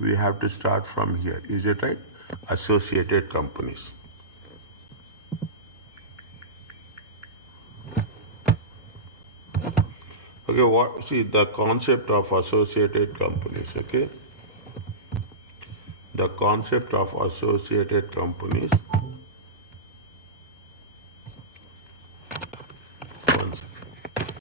we have to start from here. Is it right? Associated companies. Okay, see the concept of associated companies, okay? The concept of associated companies. One second.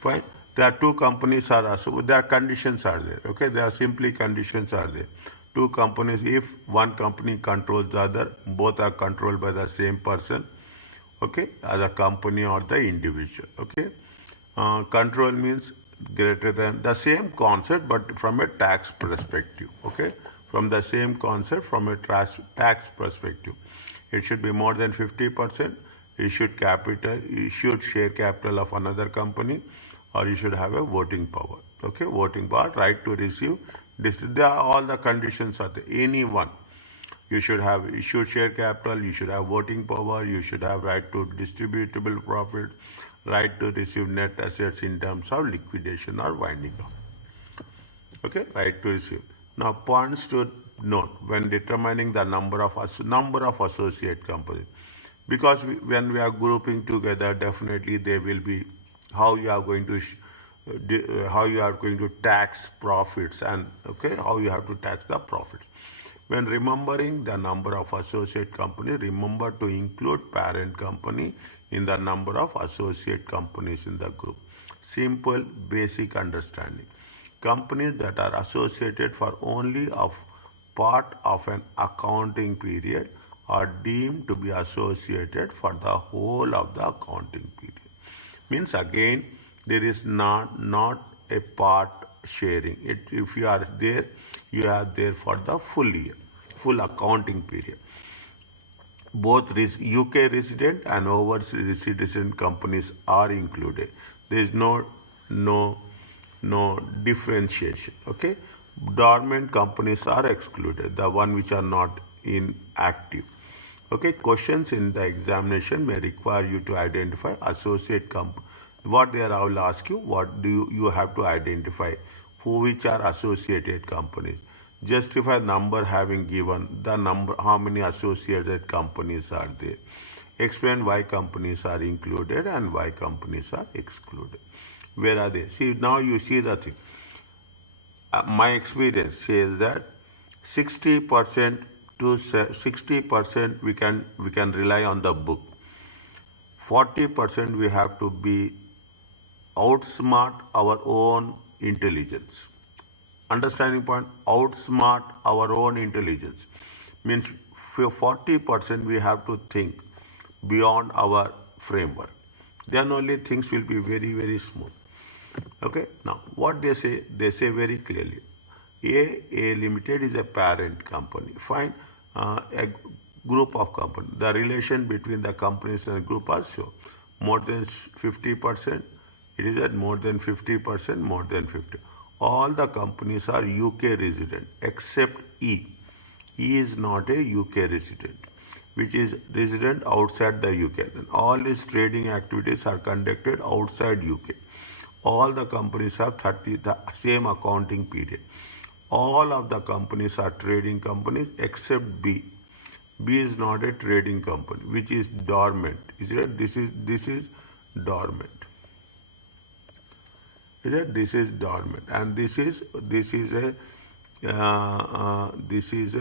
Fine. There are two companies there conditions are there, okay? There are simply conditions are there. Two companies, if one company controls the other, both are controlled by the same person, okay, as a company or the individual, okay. Control means greater than the same concept but from a tax perspective, okay, from the same concept from a tax perspective. It should be more than 50%. You should share capital of another company, or you should have a voting power, okay, voting power, right to receive this. All the conditions are there. Anyone. You should have issued share capital, you should have voting power, you should have right to distributable profit, right to receive net assets in terms of liquidation or winding up. Okay, right to receive. Now, points to note when determining the number of associate companies, because when we are grouping together, definitely there will be how you are going to tax profits, and okay, how you have to tax the profits. When remembering the number of associate companies, remember to include parent company in the number of associate companies in the group. Simple, basic understanding. Companies that are associated for only of part of an accounting period are deemed to be associated for the whole of the accounting period. Means again, there is not a part sharing. If you are there, you are there for the full year, full accounting period. Both UK resident and overseas resident companies are included. There is no differentiation. Okay, dormant companies are excluded, the one which are not in active. Okay, questions in the examination may require you to identify associate company. What there I will ask you, what do you have to identify, for which are associated companies. Justify number having given the number, how many associated companies are there. Explain why companies are included and why companies are excluded. Where are they? See, now you see the thing. My experience says that 60% to 60% we can rely on the book. 40% we have to be outsmart our own intelligence. Understanding point, outsmart our own intelligence. Means for 40% we have to think beyond our framework. Then only things will be very, very smooth. Okay, now what they say very clearly. A Limited is a parent company. Fine, a group of companies. The relation between the companies and the group also more than 50%. It is at more than 50%, more than 50. All the companies are UK resident except E. E is not a UK resident, which is resident outside the UK. And all its trading activities are conducted outside UK. All the companies have the same accounting period. All of the companies are trading companies except B. B is not a trading company, which is dormant. Is it? This is dormant. Is it? This is dormant, and this is a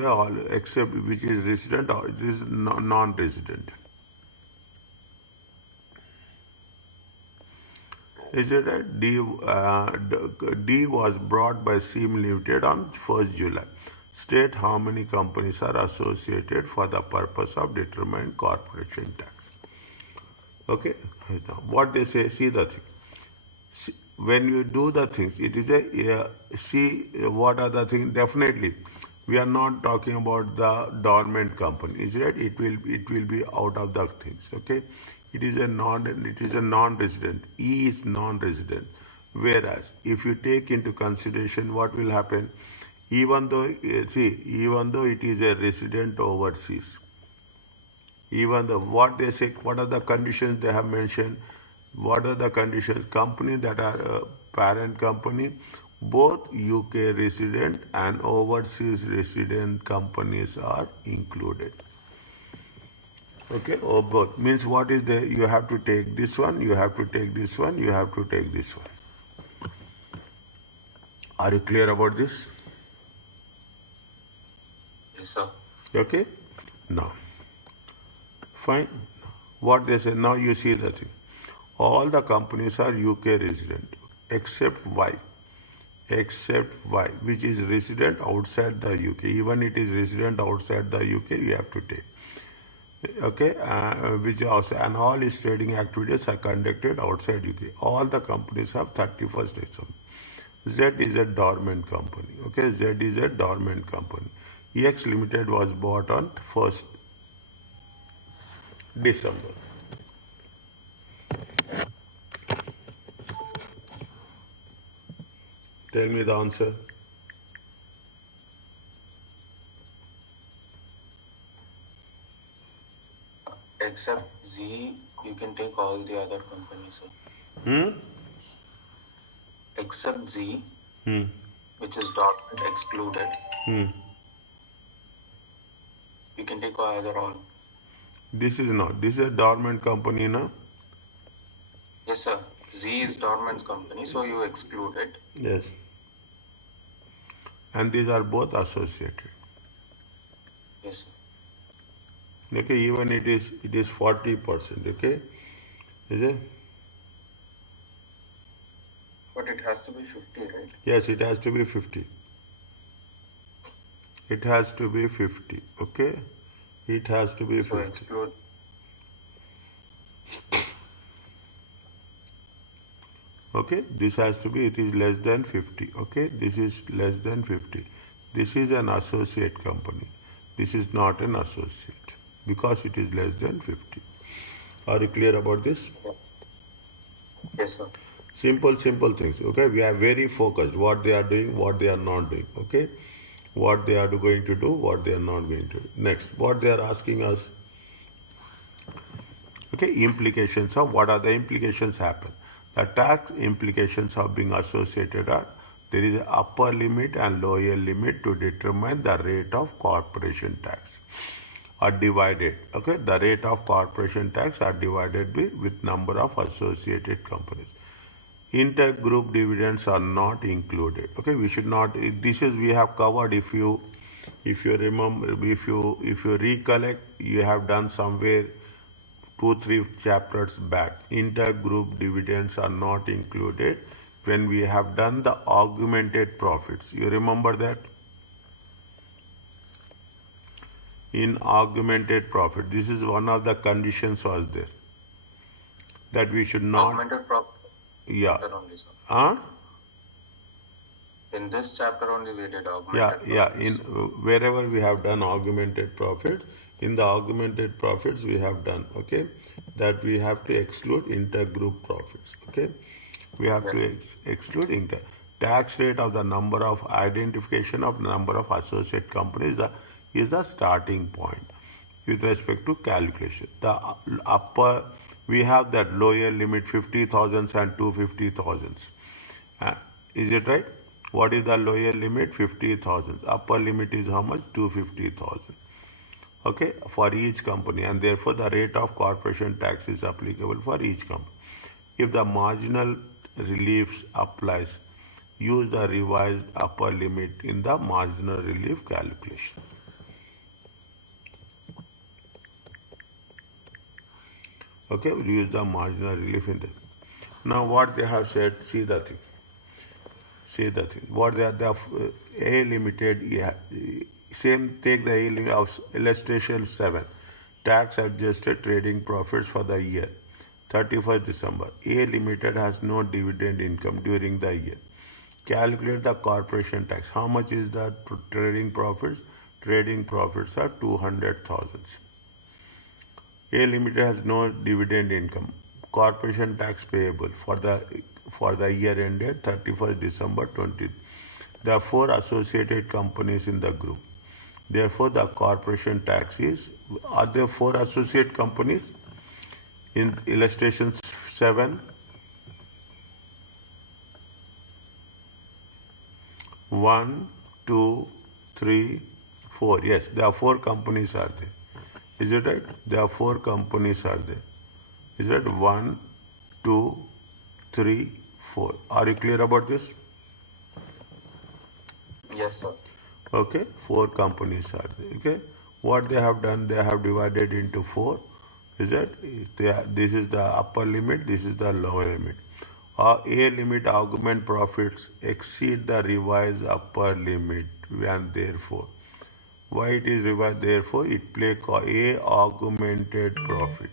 all except which is resident or this is non-resident. Is it right? D was brought by SIM Limited on 1st July. State how many companies are associated for the purpose of determining corporation tax. Okay, what they say, see the thing. See, when you do the things, it is see what are the things. Definitely, we are not talking about the dormant company. Is right? It will be out of the things. Okay, it is a non-resident. E is non-resident. Whereas if you take into consideration what will happen, even though it is a resident overseas, even the what they say, what are the conditions they have mentioned, what are the conditions? Company that are a parent company Both UK resident and overseas resident companies are included. Okay, or both. Means what is the, you have to take this one, you have to take this one, you have to take this one. Are you clear about this? Yes, sir. Okay? Now, fine. What they say, now you see the thing. All the companies are UK resident, except Y. Except Y, which is resident outside the UK. Even it is resident outside the UK, you have to take. Okay, which also, and all its trading activities are conducted outside UK. All the companies have 31st December. Z is a dormant company. Okay, Z is a dormant company. EX Limited was bought on 1st December. Tell me the answer. Except Z, you can take all the other companies, sir. Except Z, which is dormant excluded. You can take either all. This is not. This is a dormant company, no? Yes, sir. Z is dormant company, so you exclude it. Yes. And these are both associated. Yes, sir. Okay, even it is 40%. Okay, is it? But it has to be 50, right? Yes, it has to be 50. It has to be 50. Okay, it has to be 50. So exclude. Okay, this has to be, it is less than 50. Okay, this is less than 50. This is an associate company. This is not an associate because it is less than 50. Are you clear about this? Yes, sir. Simple things. Okay, we are very focused. What they are doing, what they are not doing. Okay, what they are going to do, what they are not going to do. Next, what they are asking us. Okay, implications of what are the implications happen. The tax implications of being associated are there is an upper limit and lower limit to determine the rate of corporation tax are divided. Okay, the rate of corporation tax are divided with number of associated companies. Intergroup dividends are not included. Okay, we should not. This is we have covered. If you remember, if you recollect, you have done somewhere 2-3 chapters back. Intergroup dividends are not included when we have done the augmented profits. You remember that? In augmented profit, this is one of the conditions was there that we should not. Augmented profit. Yeah. Only, sir. Huh? In this chapter only we did augmented. Yeah. In wherever we have done augmented profits, in the augmented profits we have done. Okay, that we have to exclude intergroup profits. Okay, we have to exclude tax rate of the number of identification of number of associate companies is the starting point with respect to calculation. The upper, we have that lower limit 50,000 and 250,000. Is it right? What is the lower limit? 50,000. Upper limit is how much? 250,000. Okay, for each company, and therefore the rate of corporation tax is applicable for each company. If the marginal relief applies, use the revised upper limit in the marginal relief calculation. Okay, we use the marginal relief in this. Now what they have said, see the thing. What they are, the A limited, same, take the A limit of illustration 7. Tax adjusted trading profits for the year 31st December. A limited has no dividend income during the year. Calculate the corporation tax. How much is the trading profits? Trading profits are 200,000. A limited has no dividend income. Corporation tax payable for the year ended 31st December 20. There are 4 associated companies in the group. Therefore, the corporation tax is, are there 4 associate companies in illustration 7? 1, 2, 3, 4. Yes, there are 4 companies are there. Is it right? There are 4 companies are there. Is it 1, 2, 3, 4? Are you clear about this? Yes, sir. Okay, 4 companies are there. Okay, what they have done, they have divided into 4. Is that this is the upper limit, this is the lower limit. A limit augment profits exceed the revised upper limit, and therefore, why it is revised? Therefore, it play A augmented profit.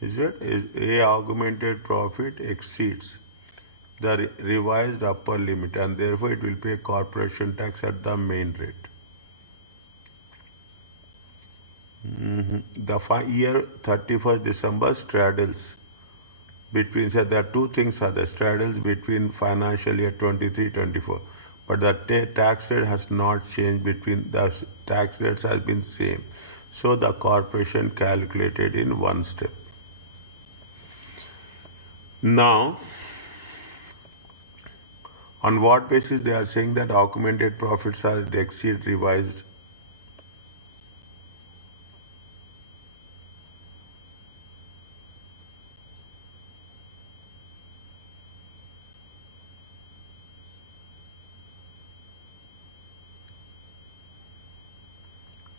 Is A augmented profit exceeds the revised upper limit, and therefore it will pay corporation tax at the main rate. The year 31st December straddles between, so there are 2 things are there, straddles between financial year 23-24, but the tax rate has not changed between, the tax rates has been same. So the corporation calculated in one step. Now, on what basis they are saying that augmented profits are exceed revised?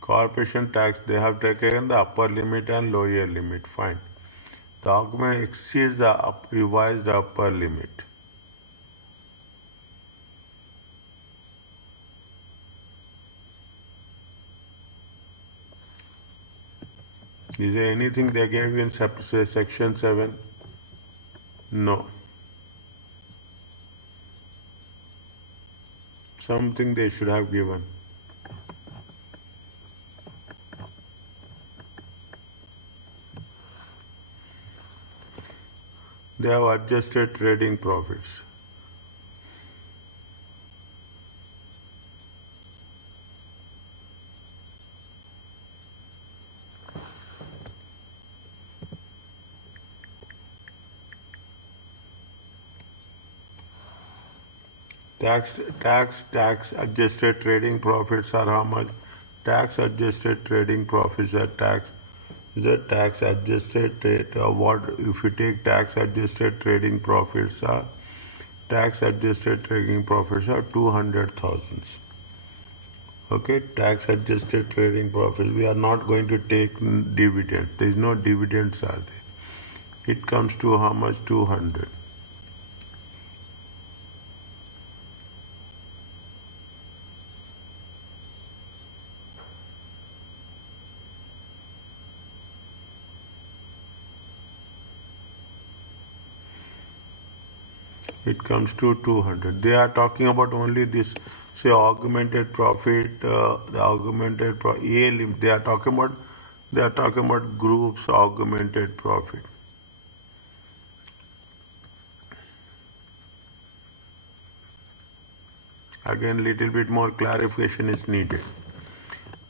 Corporation tax, they have taken the upper limit and lower limit. Fine. The augment exceeds the revised upper limit. Is there anything they gave in section 7? No. Something they should have given. They have adjusted trading profits. Tax adjusted trading profits are how much? Tax adjusted trading profits are tax adjusted rate. What if you take tax adjusted trading profits are, tax adjusted trading profits are 200,000. Okay, tax adjusted trading profits. We are not going to take dividends. There is no dividends are there. It comes to how much? 200. It comes to 200. They are talking about only this, say, augmented profit, the augmented A limit. They are talking about groups augmented profit. Again, little bit more clarification is needed.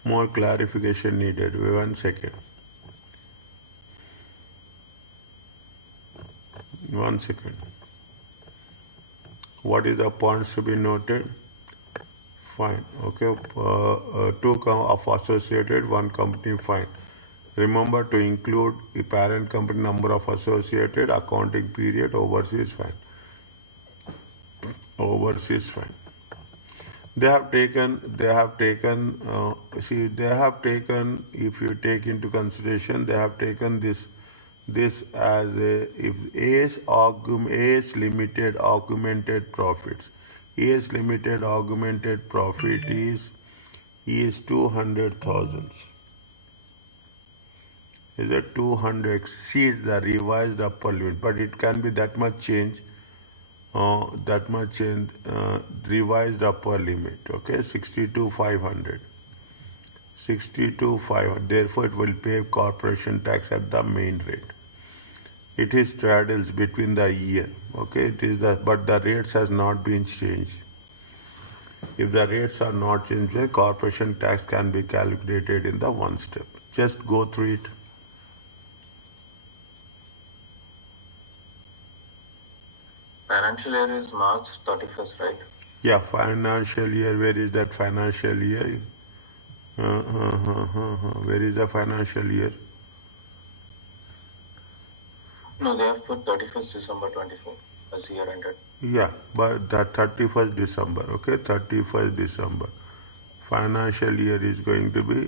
More clarification needed. Wait 1 second. 1 second. What is the points to be noted? Fine. Okay. 2 of associated, 1 company. Fine. Remember to include the parent company, number of associated, accounting period, overseas. Fine. Overseas. Fine. They have taken. If you take into consideration, they have taken this as if AS limited augmented profits. AS limited augmented profit is 200,000. Is it 200 exceeds the revised upper limit, but it can be that much change. Revised upper limit. Okay, 62,500. 62,500. Therefore, it will pay corporation tax at the main rate. It is straddles between the year. Okay, it is but the rates has not been changed. If the rates are not changed, the corporation tax can be calculated in the one step. Just go through it. financial year is March 31st, right? Yeah, financial year. Where is that financial year? Where is the financial year? No, they have put 31st December 24 as year ended. Yeah, but the 31st December, okay, 31st December. Financial year is going to be,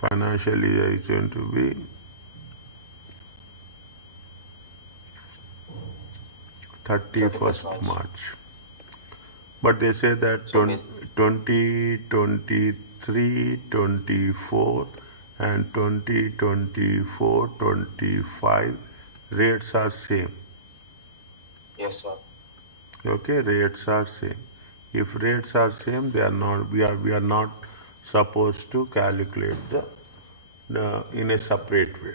financial year is going to be 31st 31st March. March. But they say that So 2023, 24 and 2024, 25 rates are same. Yes, sir. Okay, rates are same. If rates are same, they are not. We are not supposed to calculate the in a separate way.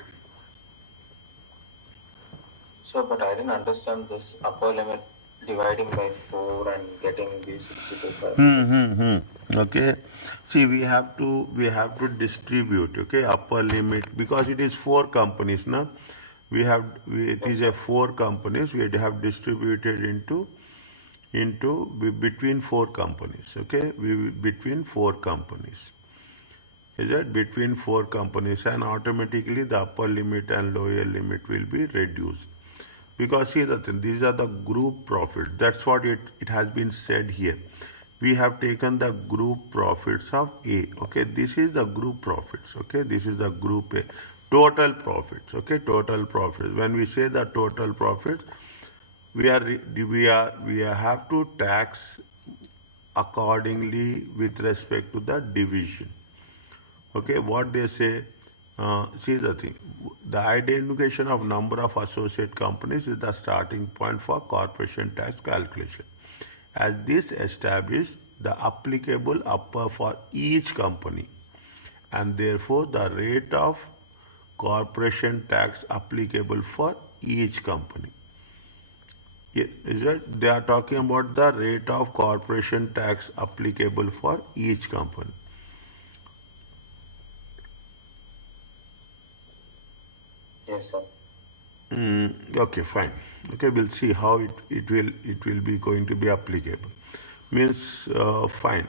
So, but I didn't understand this upper limit dividing by 4 and getting the 62,500. Okay. See, we have to distribute. Okay, upper limit because it is four companies. Now, it Yes, is a sir. four companies. We have distributed between four companies. Okay, between four companies. Is that between four companies, and automatically the upper limit and lower limit will be reduced. Because see the thing, these are the group profits. That's what it has been said here. We have taken the group profits of A. Okay, this is the group profits. Okay, this is the group A. Total profits. Okay, total profits. When we say the total profits, we have to tax accordingly with respect to the division. Okay, what they say, see the thing, the identification of number of associate companies is the starting point for corporation tax calculation. As this established the applicable upper for each company, and therefore the rate of corporation tax applicable for each company. Is it? They are talking about the rate of corporation tax applicable for each company. Yes, sir. Okay, fine. Okay, we'll see how it will be going to be applicable. Means fine.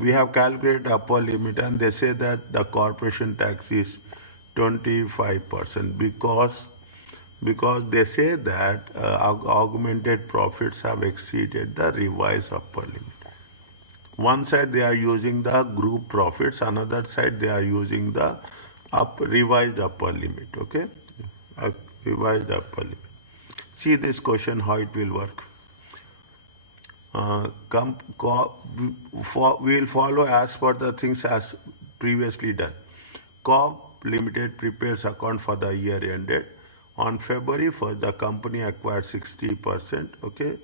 We have calculated upper limit, and they say that the corporation tax is 25% because they say that augmented profits have exceeded the revised upper limit. One side they are using the group profits, another side they are using the revised upper limit. Okay, uh, revised upper limit. See this question how it will work. We will follow as per the things as previously done. COG Limited prepares account for the year ended. On February 1st, the company acquired 60%. Okay,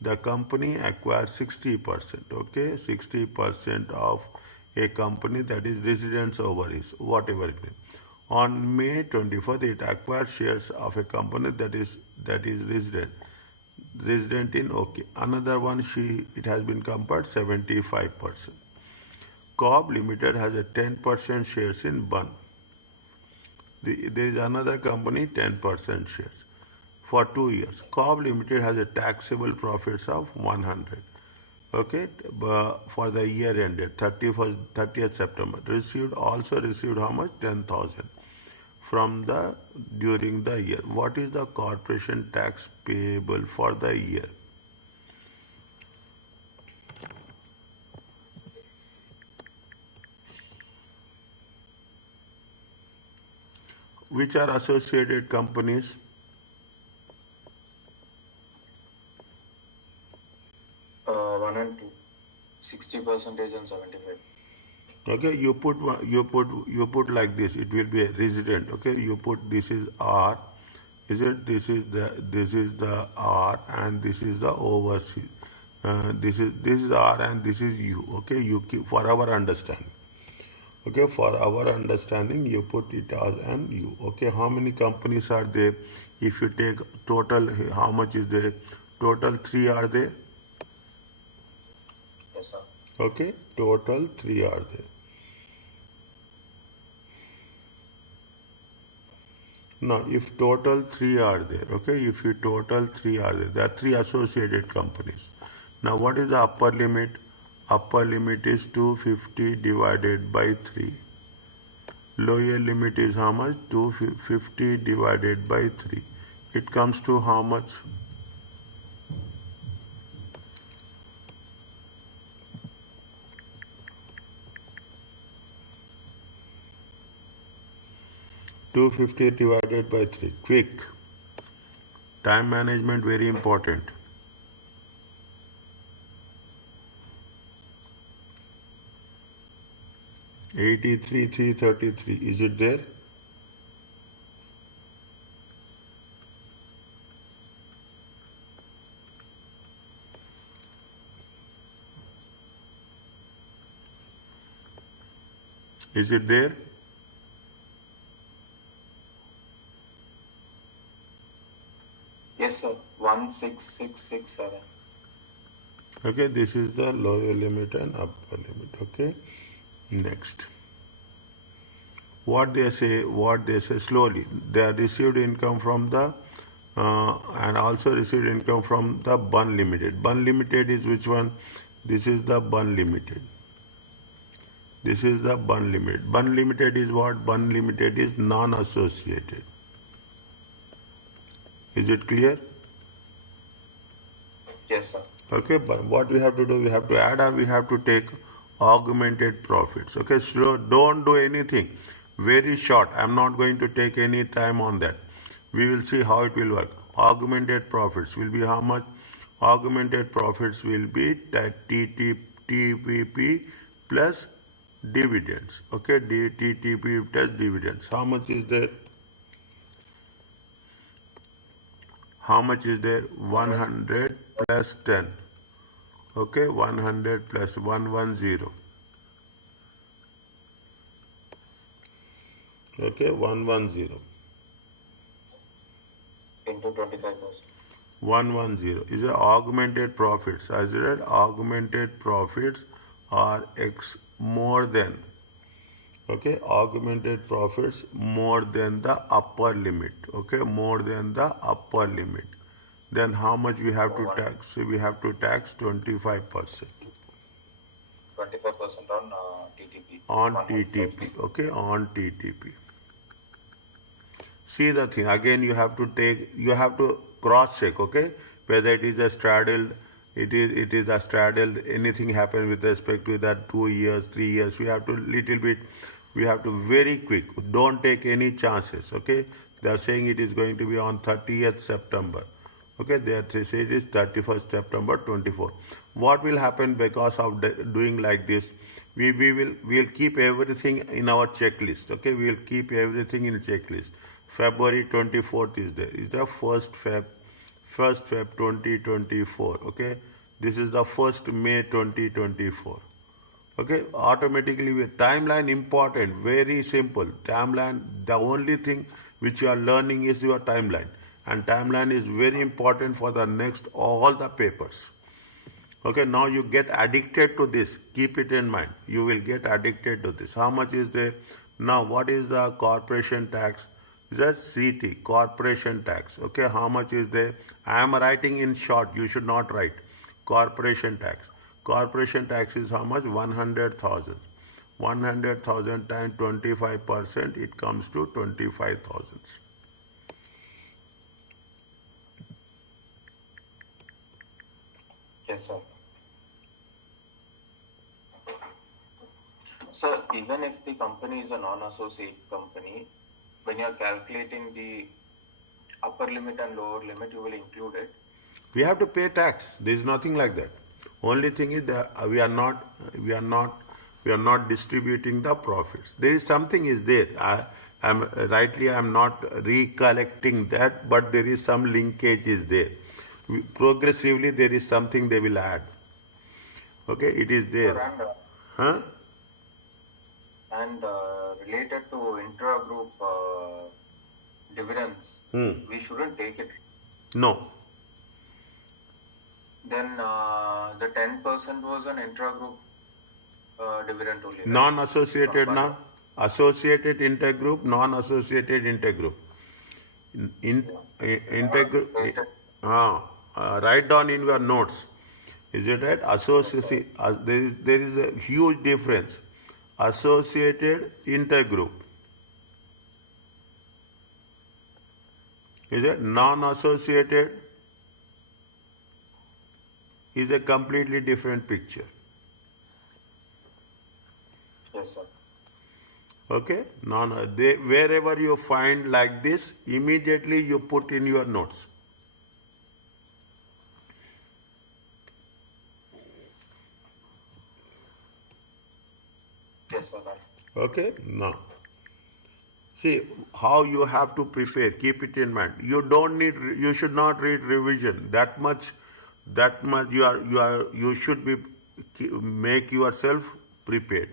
the company acquired 60%. Okay, 60% of a company that is residence overseas, whatever it means. On May 24th, it acquired shares of a company that is resident in OK. Another one, it has been compared 75%. Cobb Limited has a 10% shares in Bun. There is another company 10% shares for 2 years. Cobb Limited has a taxable profits of 100. Okay, for the year ended 30th September. Also received how much? 10,000 from during the year. What is the corporation tax payable for the year? Which are associated companies? 1 and 2. 60% and 75. Okay, you put like this. It will be a resident. Okay, you put this is R. Is it? This is the R, and this is the overseas. This is R, and this is U. Okay, you keep for our understanding. Okay, for our understanding, you put it as an U. Okay, how many companies are there? If you take total, how much is there? Total 3 are there. Yes, sir. Okay, total 3 are there. Now, if total three are there, okay, if you total three are there are three associated companies. Now, what is the upper limit? Upper limit is 250 divided by 3. Lower limit is how much? 250 divided by 3. It comes to how much? 250 divided by 3. Quick. Time management very important. Eighty-three, 333. Is it there? Is it there? Yes, sir. 16667. Okay, this is the lower limit and upper limit. Okay, next. What they say slowly. They are received income from the and also received income from the Bun Limited. Bun Limited is which one? This is the Bun Limited. This is the Bun Limited. Bun Limited is what? Bun Limited is non-associated. Is it clear? Yes, sir. Okay, but what we have to do, we have to add or we have to take augmented profits. Okay, slow, don't do anything. Very short. I'm not going to take any time on that. We will see how it will work. Augmented profits will be how much? Augmented profits will be TPP plus dividends. Okay, TTP plus dividends. How much is there? How much is there? 100 plus 10. Okay, 100 plus 110. Okay, 110. Into 25%. 110 is a augmented profits. As I said, augmented profits are X more than. Okay, augmented profits more than the upper limit. Okay, more than the upper limit. Then how much we have to tax? So we have to tax 25%. 25% on TTP. On TTP. Okay, on TTP. See the thing again. You have to cross check. Okay, whether it is a straddled, it is a straddled. Anything happen with respect to that 2 years, 3 years. We have to little bit. We have to very quick. Don't take any chances. Okay, they are saying it is going to be on 30th September. Okay, they say it is 31st September 24. What will happen because of doing like this? We'll keep everything in our checklist. Okay, we will keep everything in checklist. February 24th is there. Is the first Feb 2024. Okay, this is the 1st May 2024. Okay, automatically timeline important, very simple. Timeline, the only thing which you are learning is your timeline, and timeline is very important for the next all the papers. Okay, now you get addicted to this. Keep it in mind. You will get addicted to this. How much is there? Now, what is the corporation tax? That CT, corporation tax. Okay, how much is there? I am writing in short. You should not write. Corporation tax. Corporation tax is how much? 100,000. 100,000 times 25%, it comes to 25,000. Yes, sir. So even if the company is a non-associate company, when you are calculating the upper limit and lower limit, you will include it. We have to pay tax. There is nothing like that. Only thing is that we are not distributing the profits. There is something is there. I am not recollecting that, but there is some linkage is there. Progressively there is something they will add. Okay, it is there. Huh? And related to intra-group dividends, we shouldn't take it. No. Then the 10% was an intra-group dividend only. Non-associated now. Associated intergroup, non-associated intergroup. integral. Write down in your notes. Is it right? Associate. There is a huge difference. Associated intergroup. Is it non-associated? Is a completely different picture. Yes, sir. Okay? Wherever you find like this, immediately you put in your notes. Yes, sir. Okay? Now, see how you have to prepare. Keep it in mind. You should not read revision that much. You should make yourself prepared.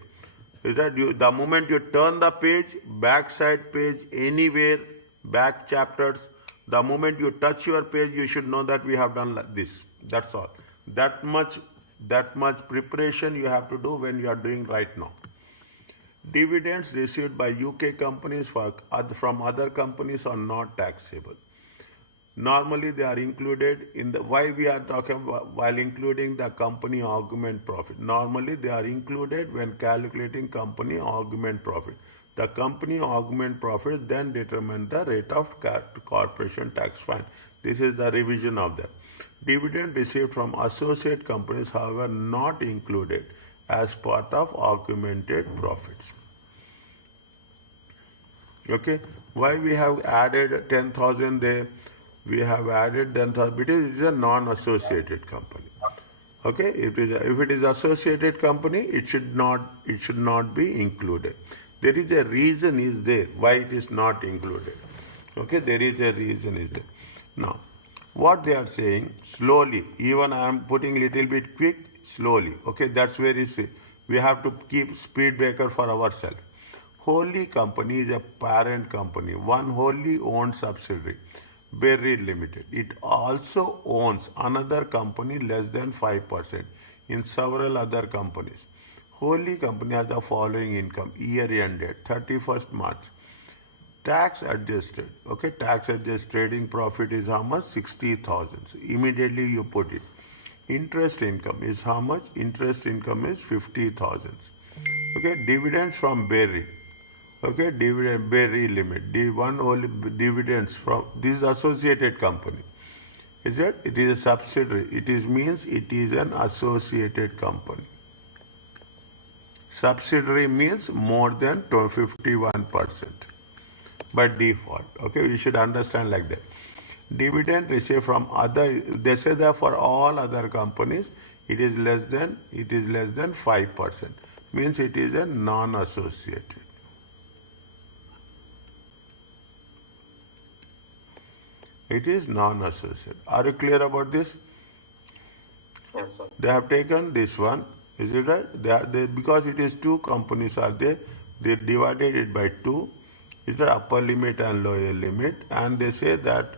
Is that the moment you turn the page, backside page, anywhere, back chapters, the moment you touch your page, you should know that we have done like this. That's all. That much preparation you have to do when you are doing right now. Dividends received by UK companies from other companies are not taxable. Normally, they are included in the, why we are talking about, while including the company augment profit. Normally, they are included when calculating company augment profit. The company augment profit then determine the rate of corporation tax. Fine. This is the revision of that. Dividend received from associate companies, however, not included as part of augmented profits. Okay, why we have added 10,000 there? We have added 10,000 because it is a non-associated company. Okay, if it is associated company, it should not be included. There is a reason is there why it is not included. Okay, there is a reason is there. Now, what they are saying slowly. Even I am putting little bit quick, slowly. Okay, that's where we have to keep speed breaker for ourselves. Wholly company is a parent company, one wholly owned subsidiary, Berry Limited. It also owns another company less than 5% in several other companies. Wholly company has the following income, year ended 31st March. Tax adjusted, okay, tax adjusted trading profit is how much? 60,000. So immediately you put it. Interest income is how much? Interest income is 50,000. Okay, dividends from Berry. Okay, dividend Berry limit. D1 only dividends from this associated company. Is it? It is a subsidiary. It means it is an associated company. Subsidiary means more than 51% by default. Okay, we should understand like that. Dividend received from other, they say that for all other companies, it is less than 5%. Means it is a non-associated. It is non-associated. Are you clear about this? Yes, sir. They have taken this one. Is it right? Because it is two companies are there, they divided it by two. Is the upper limit and lower limit, and they say that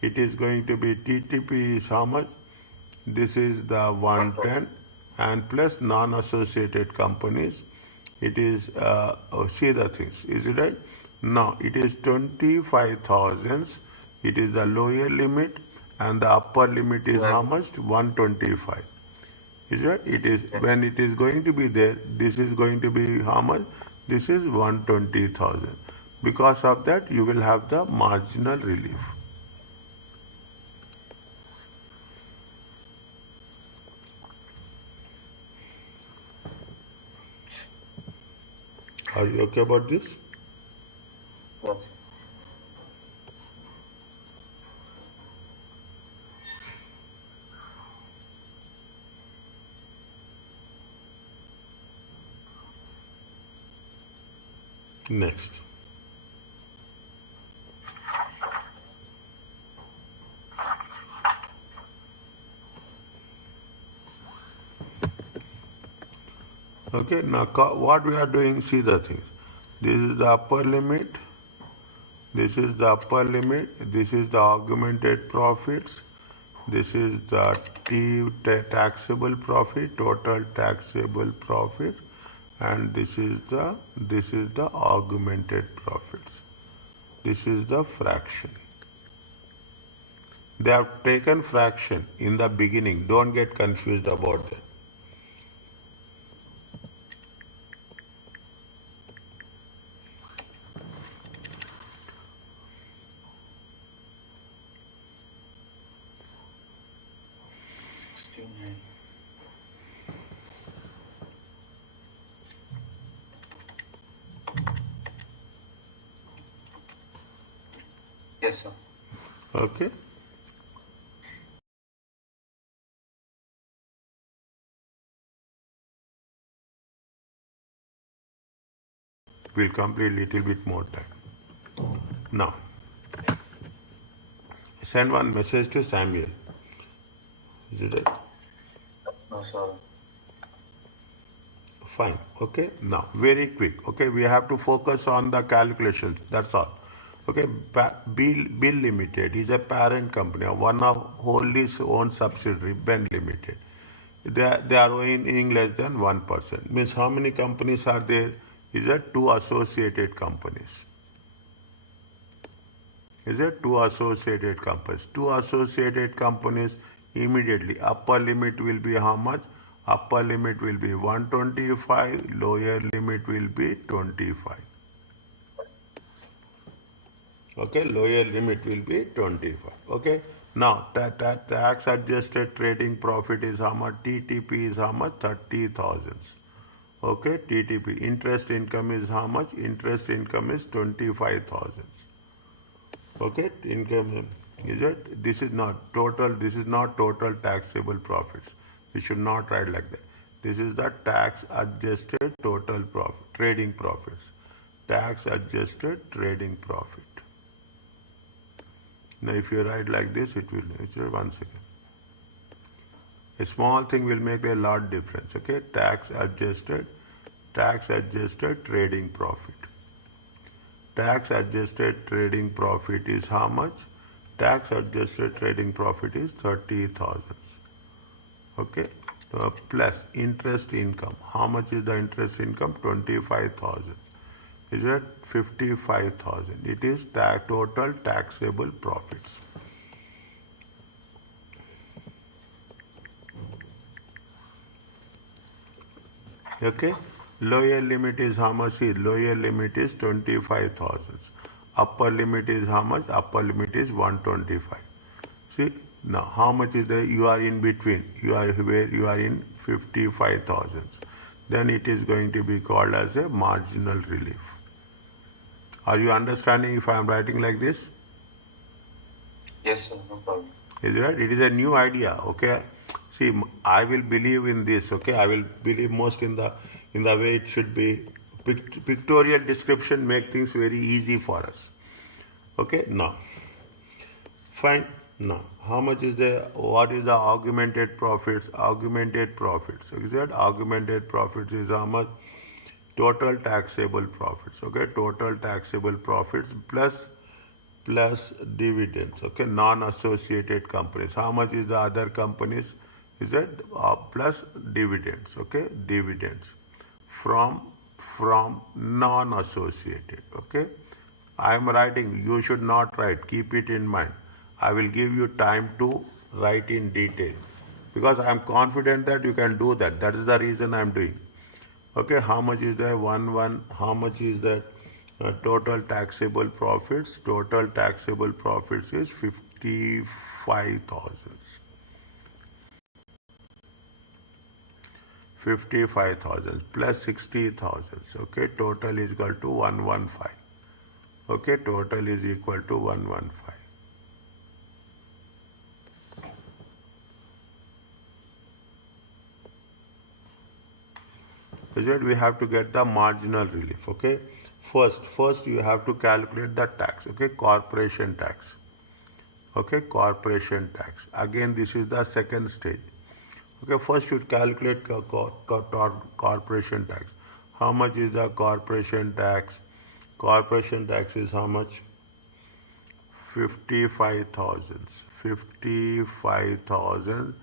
it is going to be TTP is how much? This is the 110 and plus non-associated companies. It is see the things. Is it right? Now it is 25,000. It is the lower limit, and the upper limit is how much? 125. Is it? It is when it is going to be there. This is going to be how much? This is 120,000. Because of that, you will have the marginal relief. Are you okay about this? Yes. Next. Okay, now what we are doing, see the things. This is the upper limit, this is the upper limit, this is the augmented profits, this is the taxable profit, total taxable profit, and this is the augmented profits. This is the fraction. They have taken fraction in the beginning. Don't get confused about that. Yes, sir. Okay? We'll complete little bit more time. Now, send one message to Samuel. Is it right? No, sir. Fine. Okay. Now, very quick. Okay. We have to focus on the calculations. That's all. Okay. Bill Limited is a parent company of one of wholly owned subsidiary, Ben Limited. They are owning less than 1%. Means how many companies are there? Is that two associated companies? Is it two associated companies? Two associated companies, immediately upper limit will be how much? Upper limit will be 125, lower limit will be 25. Okay, lower limit will be 25. Okay, now tax adjusted trading profit is how much? TTP is how much? 30,000. Okay, TTP. Interest income is how much? Interest income is 25,000. Okay, income is it? This is not total taxable profits. We should not write like that. This is the tax adjusted total profit, trading profits. Tax adjusted trading profit. Now, if you write like this, it will, one second. A small thing will make a lot difference. Okay, tax adjusted trading profit. Tax adjusted trading profit is how much? Tax adjusted trading profit is 30,000. Okay, plus interest income. How much is the interest income? 25,000. Is it 55,000? It is total taxable profits. Okay, lower limit is how much? See, lower limit is 25,000. Upper limit is how much? Upper limit is 125. See, now how much is the, you are in between, you are where you are in 55,000. Then it is going to be called as a marginal relief. Are you understanding if I am writing like this? Yes, sir. No problem. Is it right? It is a new idea. Okay. See, I will believe in this. Okay, I will believe most in the way it should be. Pictorial description make things very easy for us. Okay. Now, fine. Now, how much is the, what is the augmented profits? Augmented profits. So, is that augmented profits is how much? Total taxable profits. Okay, total taxable profits plus dividends. Okay, non-associated companies. How much is the other companies? Is it plus dividends? Okay, dividends from non-associated. Okay, I am writing. You should not write. Keep it in mind. I will give you time to write in detail because I am confident that you can do that. That is the reason I am doing. Okay, how much is that? How much is that? Total taxable profits. Total taxable profits is 55,000. 55,000 plus 60,000. Okay, total is equal to 115. Okay, total is equal to 115. Is it? We have to get the marginal relief. Okay, first you have to calculate the tax. Okay, corporation tax. Okay, corporation tax. Again, this is the second stage. Okay, first you calculate corporation tax. How much is the corporation tax? Corporation tax is how much? 55,000. 55,000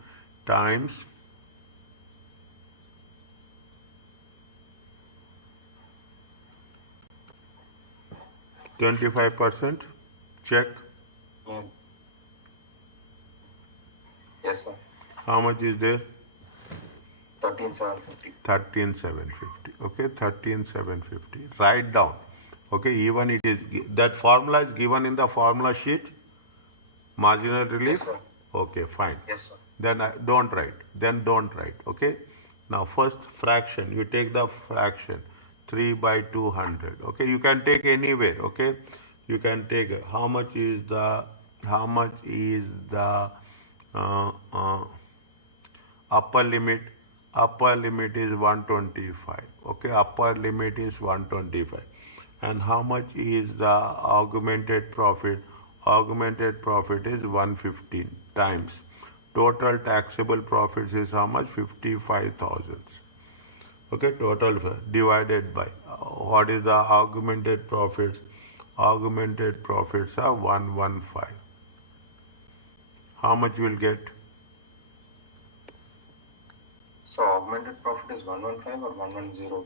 times 25%. Check. Yeah. Yes, sir. How much is there? 13,750. 13,750. Okay, 13,750. Write down. Okay, even it is that formula is given in the formula sheet. Marginal relief. Yes, sir. Okay, fine. Yes, sir. Then don't write. Then don't write. Okay. Now first fraction. You take the fraction 3 by 200. Okay. You can take anywhere. Okay. You can take how much is the uh, uh, upper limit. Upper limit is 125. Okay. Upper limit is 125. And how much is the augmented profit? Augmented profit is 115 times. Total taxable profits is how much? 55,000. Okay, total divided by what is the augmented profits? Augmented profits are 115. How much will get? So augmented profit is 115 or 110?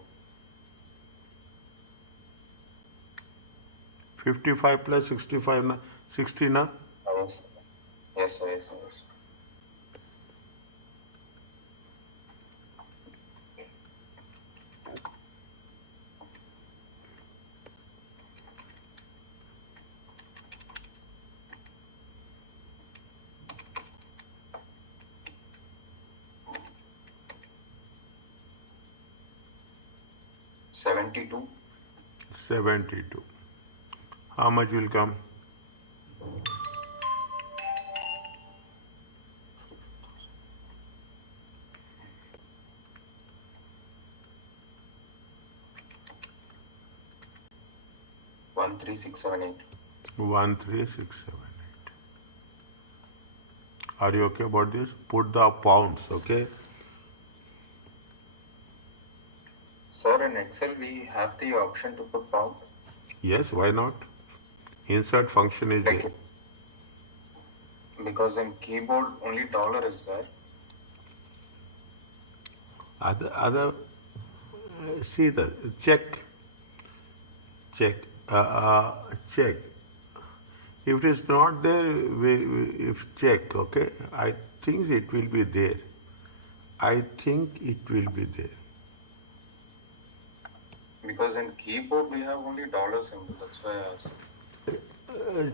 55 plus 65, 60 na? Yes. Yes, sir. Yes, sir. Yes. 72. 72. How much will come? One three six seven eight. 13678. Are you okay about this? Put the pounds, okay? Sir, in Excel we have the option to put pound. Yes, why not? Insert function is Like there. because in keyboard only dollar is there. Other see the check. Check. If it is not there, if check, okay, I think it will be there. I think it will be there. Because in keyboard we have only dollar symbol. That's why I asked.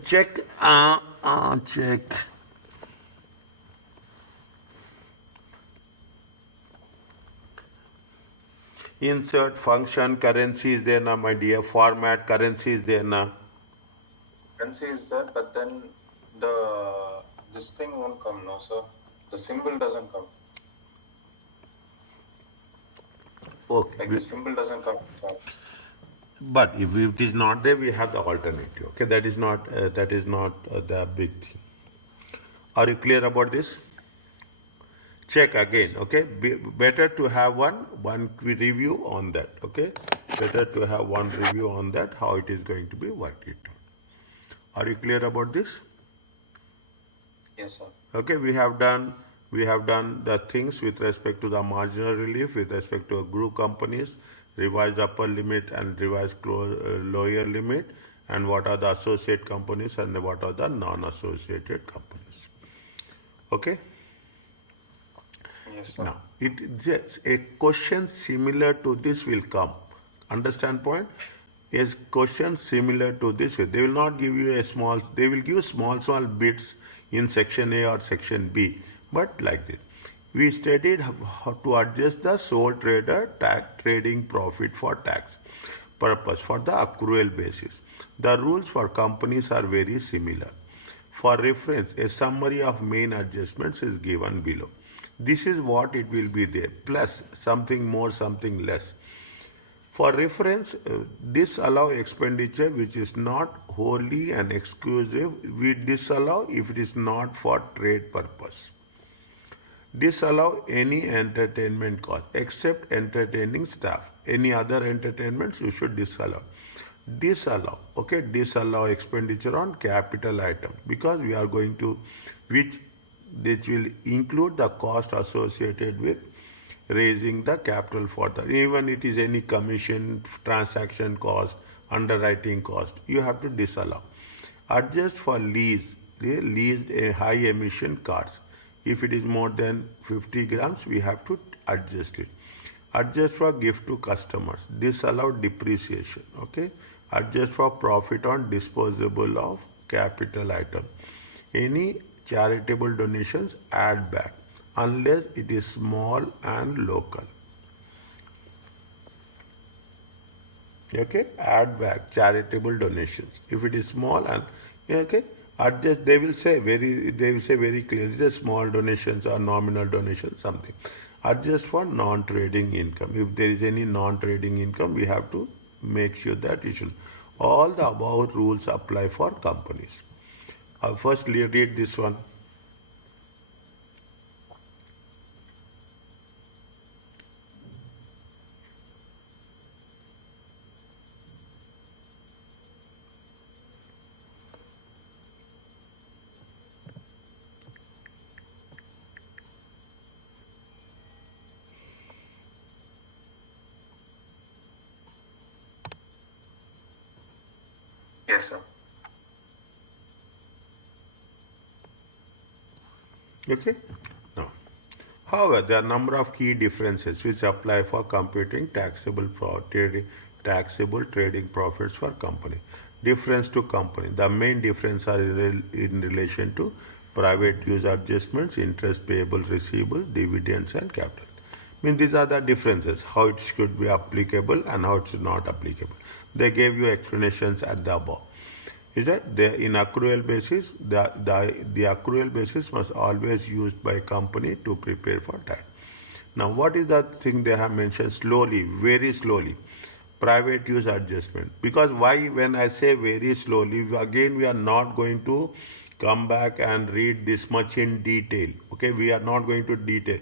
Check. Check. Insert function, currency is there now, my dear. Format, currency is there now. Currency is there, but then this thing won't come, no, sir. The symbol doesn't come. Okay. Like the symbol doesn't come. Sir. But if it is not there, we have the alternative. Okay, that is not the big thing. Are you clear about this? Check again. Okay, better to have one review on that. Okay, better to have one review on that how it is going to be worked it out. Are you clear about this? Yes, sir. Okay, we have done the things with respect to the marginal relief, with respect to group companies, revised upper limit and revised lower limit, and what are the associate companies and what are the non-associated companies. Okay. Yes, sir. Now, a question similar to this will come. Understand point? A question similar to this. They will not give you they will give small bits in section A or section B, but like this. We studied how to adjust the sole trader trading profit for tax purpose for the accrual basis. The rules for companies are very similar. For reference, a summary of main adjustments is given below. This is what it will be there, plus something more, something less. For reference, disallow expenditure which is not wholly and exclusive. We disallow if it is not for trade purpose. Disallow any entertainment cost except entertaining staff. Any other entertainments you should disallow. Disallow expenditure on capital item because we are going to, which will include the cost associated with raising the capital for that. Even it is any commission, transaction cost, underwriting cost, you have to disallow. Adjust for leased high emission cars. If it is more than 50 grams, we have to adjust it. Adjust for gift to customers. Disallow depreciation. Okay. Adjust for profit on disposable of capital item. Any charitable donations add back unless it is small and local. Okay, add back charitable donations if it is small and okay, adjust. They will say very clearly the small donations or nominal donations something. Adjust for non-trading income. If there is any non-trading income, we have to make sure that it should. All the above rules apply for companies. I'll first read this one. Yes, sir. Okay. Now, however, there are a number of key differences which apply for computing taxable trading profits for company. Difference to company. The main difference are in relation to private use adjustments, interest payable, receivable, dividends, and capital. These are the differences, how it should be applicable and how it is not applicable. They gave you explanations at the above. Is that in accrual basis, the accrual basis must always used by company to prepare for tax. Now, what is the thing they have mentioned? Slowly, very slowly, private use adjustment. Because why? When I say very slowly, again we are not going to come back and read this much in detail. Okay, we are not going to detail.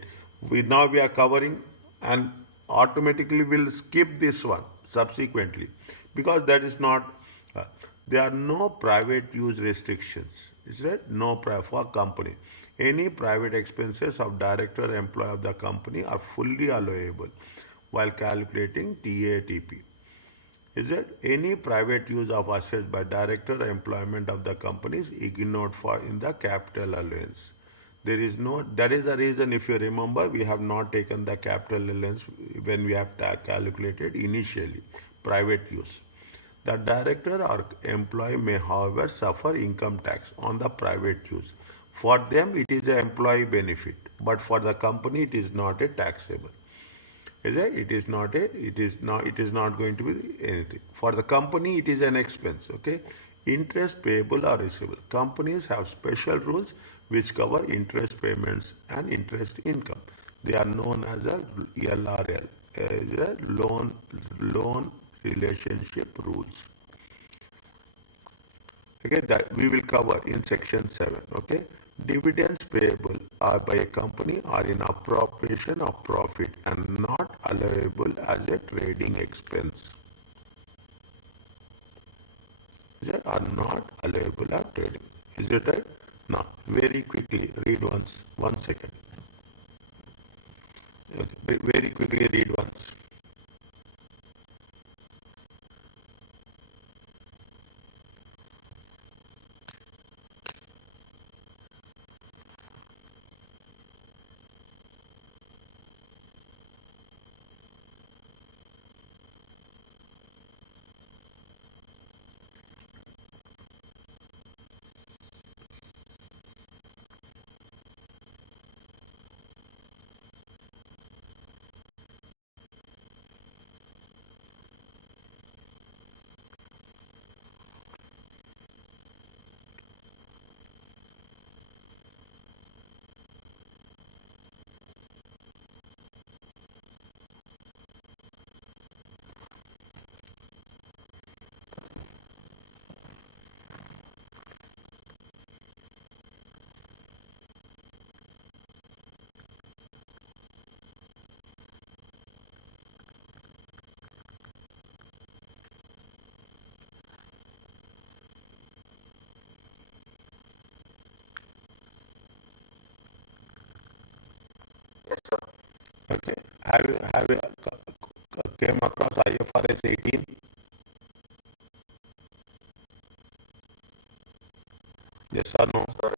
We are covering and automatically will skip this one subsequently because that is not. There are no private use restrictions. Is that no for company? Any private expenses of director or employee of the company are fully allowable while calculating TATP. Is that any private use of assets by director or employment of the company is ignored for in the capital allowance. There is no, that is the reason, if you remember, we have not taken the capital allowance when we have calculated initially private use. The director or employee may, however, suffer income tax on the private use. For them, it is an employee benefit, but for the company, it is not a taxable. Is it? It is not going to be anything. For the company, it is an expense. Okay, interest payable or receivable. Companies have special rules which cover interest payments and interest income. They are known as a LRL, loan relationship rules. Okay, that we will cover in section 7. Okay, dividends payable are by a company are in appropriation of profit and not allowable as a trading expense. They are not allowable as trading. Is it right? Now, very quickly read once. 1 second. Okay, very quickly read once. Yes, sir. Okay, have you came across IFRS 18? Yes or no? Sir,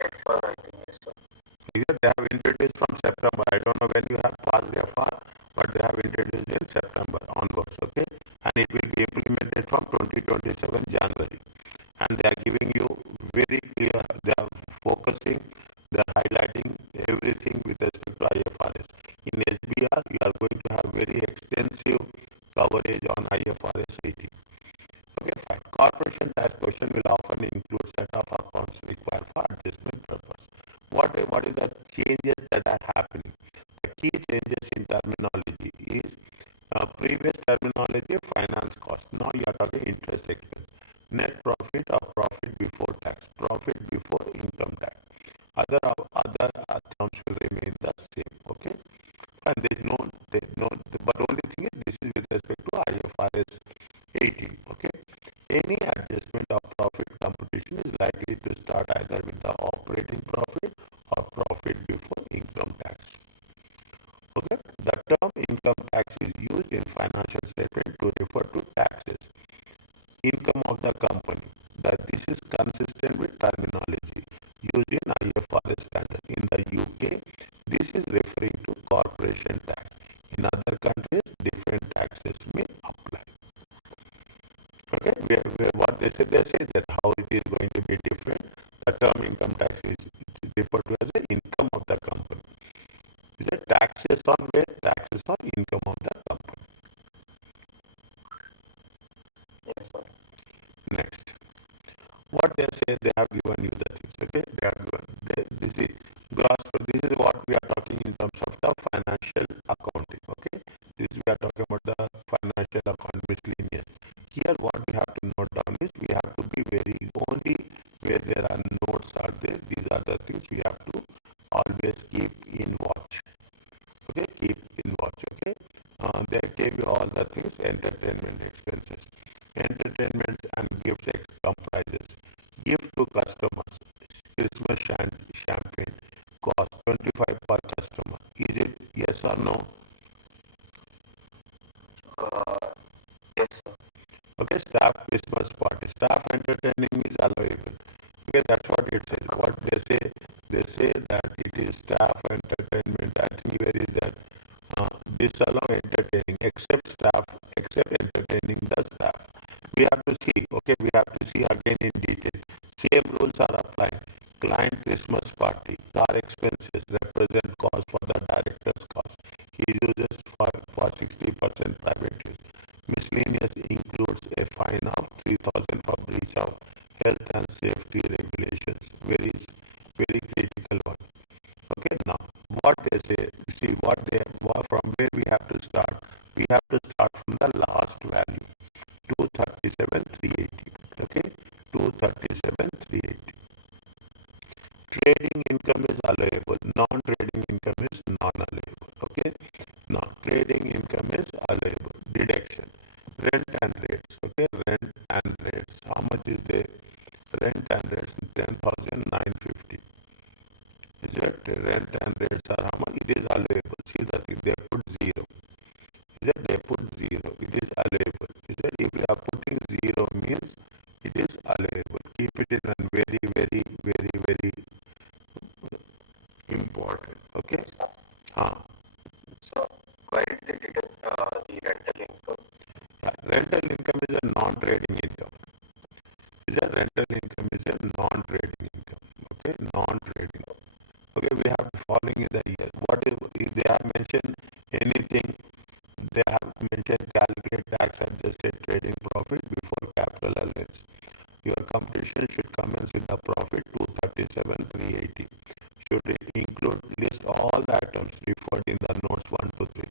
FA, I think, yes, sir. changes that are happening. The key changes in terminology is previous terminology finance cost. Now you are talking interest expense. Net profit or profit before tax, profit before income tax. Other terms will remain the same. Okay, and but only thing is this is with respect to IFRS 18. Okay, any adjustment of profit computation is likely to start either with the operating profit or profit before income tax. Okay, the term income tax is used in financial statement to refer to taxes income of the company. That this is consistent with terminology used in IFRS standard. In the UK, this is referring to corporation tax. In other countries, different taxes may apply. Okay, what they say that how it is going to be different. The term income tax is referred to as the income of the company. The taxes on where taxes on income of the company. Yes, sir. Next, what they say they have given you the things. Okay, they have given this is gross. This is what we are talking in terms of the financial accounting. Okay, this we are talking about the financial account miscellaneous. Here, what we have to note down is we have to be very only where there are notes are there. These are the things we have to always keep in watch. Okay, keep in watch. Okay, they gave you all the things. Entertainment expenses, entertainment and gifts comprises gift to customers. Christmas champagne cost 25 per customer. Is it yes or no? Yes, sir. Okay, staff Christmas party, staff entertaining is allowable. Okay, that's what it says. What they say that it is staff entertainment. I think where is that? Disallow entertaining except entertaining the staff. We have to see. Okay, we have to see again in detail. Same rules are applied. Client Christmas party, car expenses represent cost for the director's cost. He uses for 60% private use. Miscellaneous includes a fine of 3,000 for breach of health and safety regulations. Very critical one. Okay, now what they say, see from where we have to start. We have to start from the last value, 237,380. Okay, 237,380. Trading income is allowable. Non-trading income is non-allowable. Okay, now trading income is allowable. Deduction. Rent and rates. Okay, rent and rates. How much is the rent and rates? 10,950. Is it rent and rates are how much? It is allowable. See that they put zero. Is it they put zero? It is allowable. Is it if we are putting zero means it is allowable. Keep it in a very important. Okay. So why did they deduct the rental income? Yeah, rental income is a non-trading income. Is a rental income is a non-trading income. Okay, non-trading. Okay, we have following in the year. What is if they have mentioned anything? They have mentioned calculate tax adjusted trading profit before capital allowance. Your computation should commence with the profit 237,380. Should include list all the items referred in the notes 1 to 3,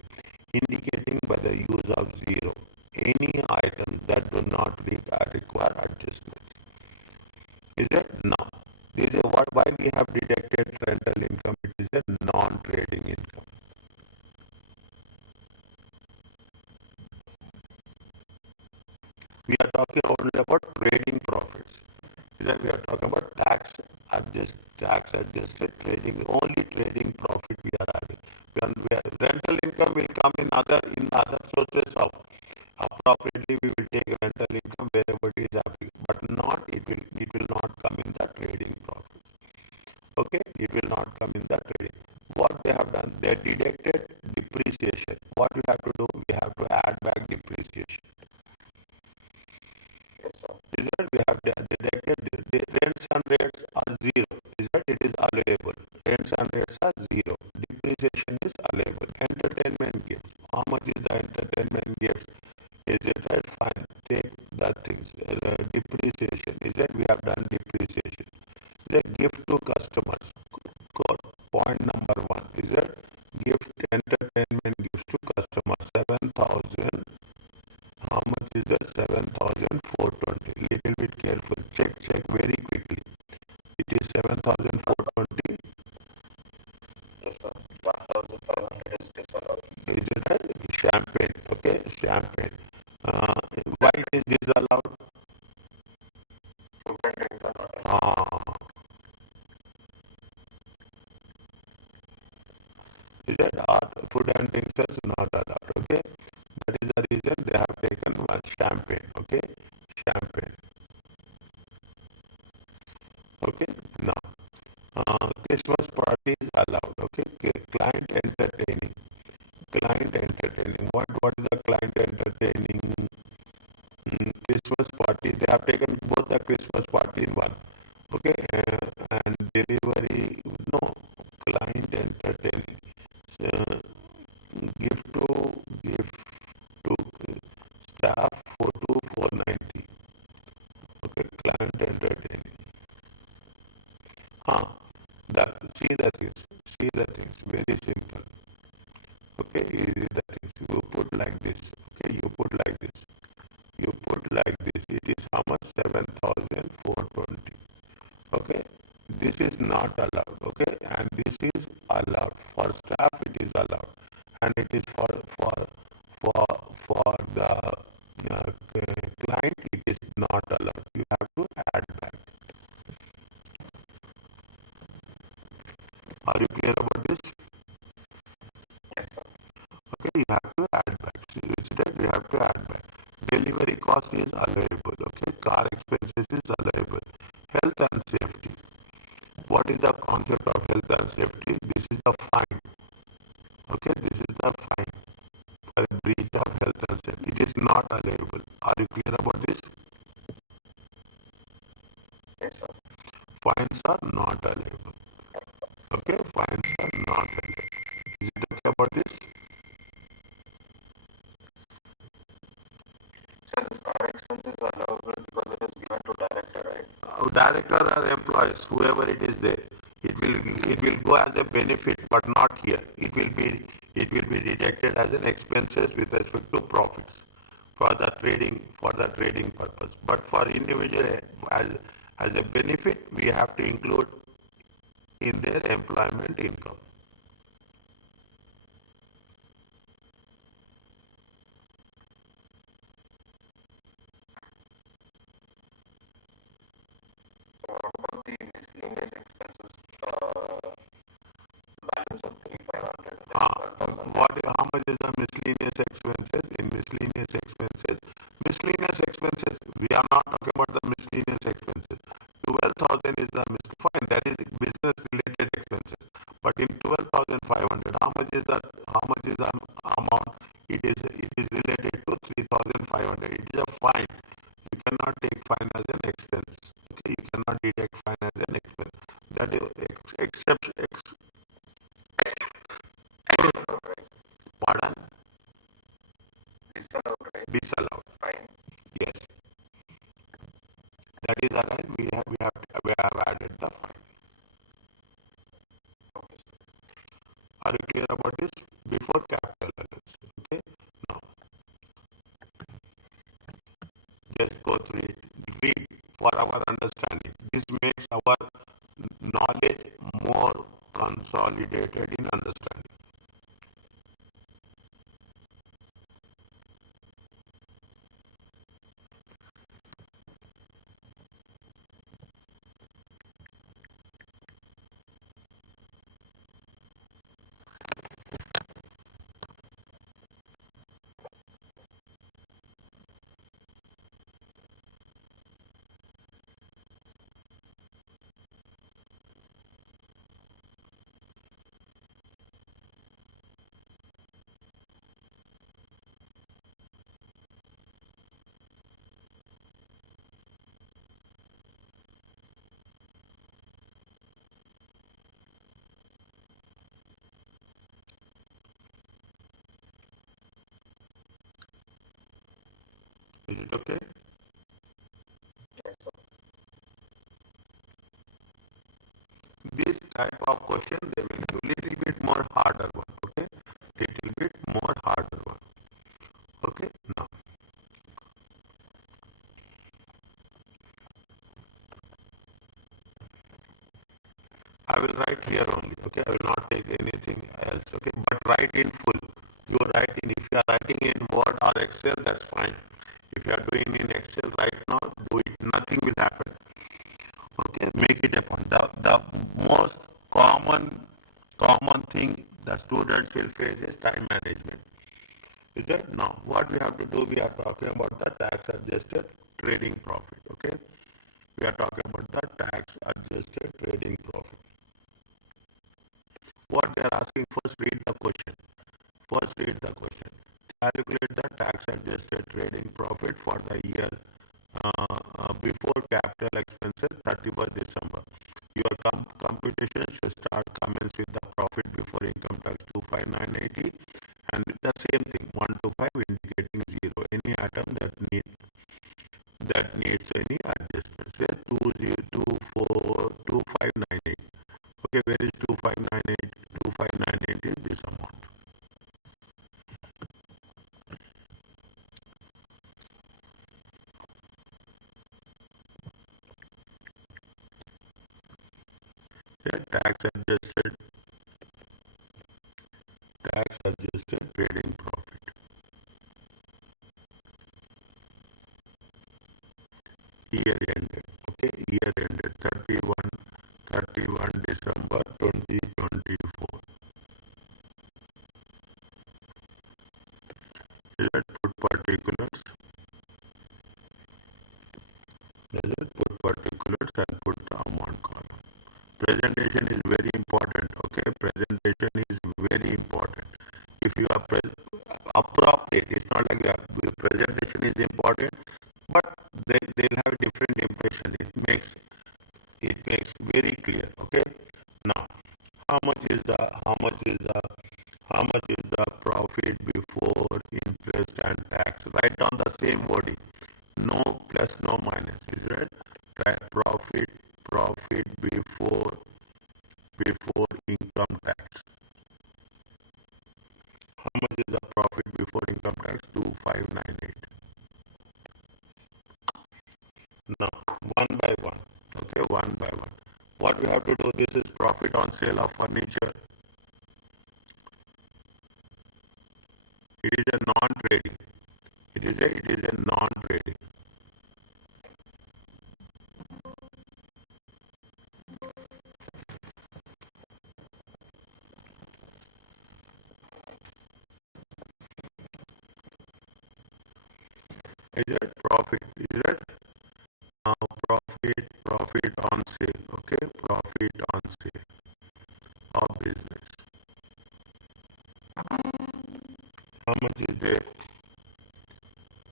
indicating by the use of zero any items that do not require adjustment. Is it now? This is why we have deducted rental income. It is a non-trading income. We are talking only about trading profits. That we are talking about tax adjusted trading. Only trading profit we are having. Rental income will come in other sources of appropriately we will take rental income wherever it is happening, but not it will not come in the trading profit. Okay, it will not come in the trading. What they have done, they deducted depreciation. What we have to do, we have to add back depreciation. Is that we have deducted the rents and rates are zero. Is that it is allowable? Rents and rates are zero. Depreciation is allowable. Entertainment gifts. How much is the entertainment gifts? Is it right? Fine. Take the things. Depreciation. Is that we have done depreciation. The gift to customers. Point is disallowed? Food and drinks are not allowed. Is that food and drinks are not allowed? Okay, that is the reason they have taken one champagne. Okay, champagne. Okay, now Christmas party is allowed. Okay, client entertaining. Client entertaining. What is the client entertaining? Christmas party. They have taken both the Christmas party in one. Okay, and delivery. No, client entertaining. Uh, gift to staff for 490. Okay, client entertaining. Huh. That see the things. See the things. Very simple. Okay, easy the things. You put like this. Okay, you put like this. You put like this. It is how much? 7,420. Okay, this is not allowed. Okay, and this is allowed for staff. It is allowed, and it is for the client. It is not allowed. You have to add back. Are you clear about this? Yes, sir. Okay, you have to add back. So instead, you have to add back. Delivery cost is allowable. Okay, car expenses is allowable. Health and safety. What is the concept of health and safety? This is the fine. Okay, this is the fine for a breach of health and safety. It is not allowable. Are you clear about this? Yes, sir. Fines are not allowable. Okay, fines are not allowable. Is it okay about this? So this car expenses are allowable because it is given to director, right? Director or employees, whoever it is there, it will go as a benefit, but not here. It will be deducted as an expenses with respect to profits for the trading purpose. But for individual as a benefit, we have to include in their employment income. So what about the miscellaneous expenses? Balance of 3,500 and then 12,000. How much is the miscellaneous expenses? In miscellaneous expenses, we are not talking about the miscellaneous expenses. 12,000 is the fine. That is business related expenses. But in 12,500, How much is the amount? It is related to 3,500. It is a fine. You cannot take fine as an expense. Okay, you cannot deduct fine as an expense. That is exception. Pardon? Disallowed, right? Disallowed. Fine. Yes, that is allowed. We have added the fine. Okay, sir. Are you clear about this? Before capital letters. Okay. Now just go through it. Read for our understanding. This makes our knowledge more consolidated in understanding. Is it okay? Yes, sir. This type of question they will do little bit more harder one. Okay, little bit more harder one. Okay, now I will write here only. Okay, I will not take anything else. Okay, but write in full. You write in. If you are writing in Word or Excel, that's fine. If you are doing in Excel right now, do it. Nothing will happen. Okay, make it a point. The most common thing the students will face is time management. Is that now what we have to do? We are talking about the tax adjusted trading profit. Okay, we are talking about the tax adjusted trading profit. What they are asking, first read the question. First read the question. Calculate the tax adjusted trading profit for the year before capital expenses 31st December. Your computation should start commence with the profit before income tax 25980 and with the same thing 125 indicating 0. Any item that needs any adjustment. Say 2024 Okay, where is 2598? 2598 is this amount. Tax adjusted trading profit. Year ended. Okay, year ended 31 December 2024. Let put particulars. Let put particulars and put the amount column. Presentation is very important. Okay, presentation is very important. If you are appropriate, it's not like that. Presentation is important, but they'll have different impression. It makes very clear. Okay, now how much is the profit before interest and tax? Write down the same wording. No plus, no minus. Is right? Profit before income tax. How much is the profit before income tax? 2598. Now, one by one. Okay, one by one. What we have to do, this is profit on sale of furniture. It is a non-trading. It is a non-trading. Is it profit? Is it profit on sale? Okay, profit on sale of business. How much is there?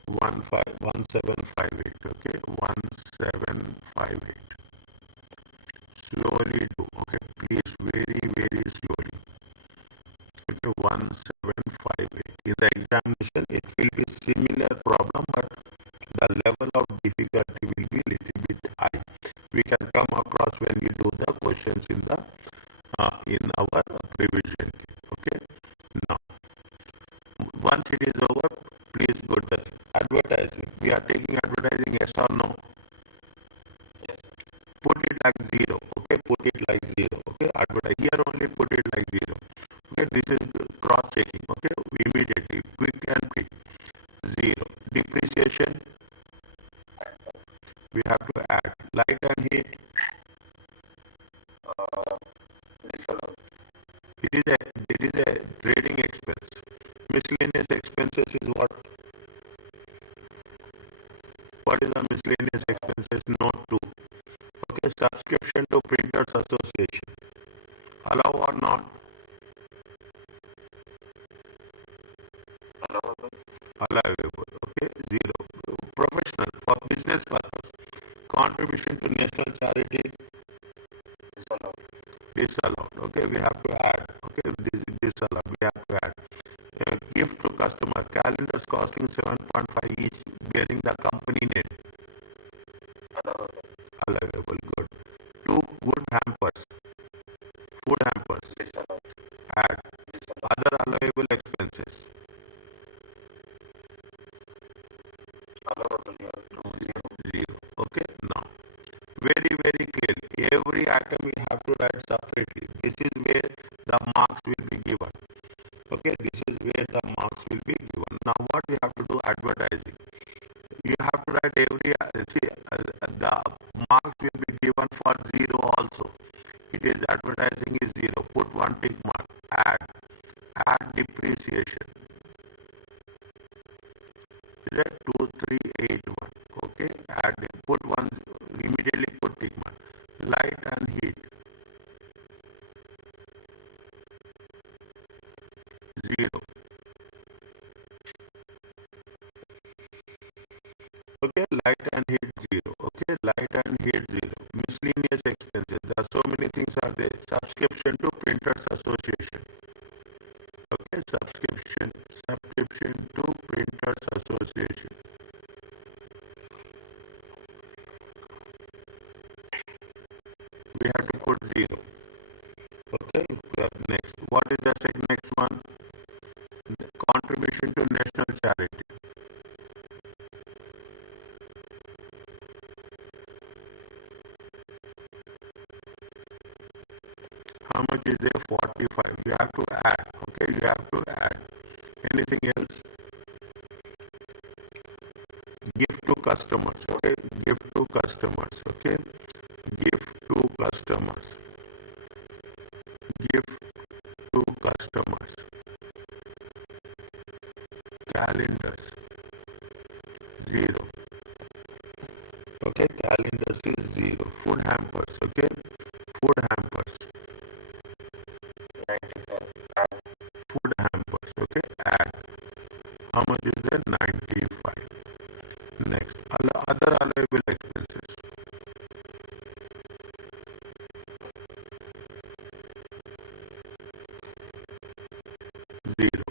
1758. Okay, 1758. Slowly do. Okay, please, very slowly. Okay, 1758. In the examination, it will be similar problem, but the level of difficulty will be little bit high. We can come across when we do the questions in our revision. Okay. Now, once it is over, please go to advertising. We are taking advertising, yes or no? Yes. Put it like 0. Okay, put it like 0. Okay, advertise here only. Put it like 0. Okay, this is cross checking. Okay, immediately, quick and quick. 0. Depreciation. We have to add light and heat. It is a trading expense. Miscellaneous expenses is what? What is the miscellaneous expenses? Note 2. Okay, subscription to Printers Association. Allow or not? Allowable. Okay, 0. Professional for business purpose. Contribution to national charity. Disallowed. Okay, we have to add. Okay, disallowed. We have to add. Gift to customer. Calendars costing 7.5 each, bearing the company name. Allowable. Good. 2 good hampers. Food hampers. Add. Other allowable expenses. Zero. Okay. Now, very clearly, every item we have to write separately. This is where the marks will be given. Okay, this is where the marks will be given. Now, what we have to do? Advertising. zero also. It is advertising is zero. Put one tick mark. Add depreciation. Is that 2381? Okay. Put one. Immediately put tick mark. Light and heat. Zero. Okay, light and heat zero. Okay, light and heat zero. Miscellaneous expenses. There are so many things are there. Subscription to Printers Association. Okay, subscription to Printers Association. We have to put zero. Okay, next. What is the next one? Contribution to national charity. How much is there? 45. You have to add. Okay, you have to add. Anything else? Gift to customers. Okay, gift to customers. Okay, gift to customers. Gift to customers. Calendars. Zero. Okay, calendars is zero. Food hampers. Okay, food hampers. Food hampers. Okay, add. How much is there? 95. Next, other allowable expenses. Zero.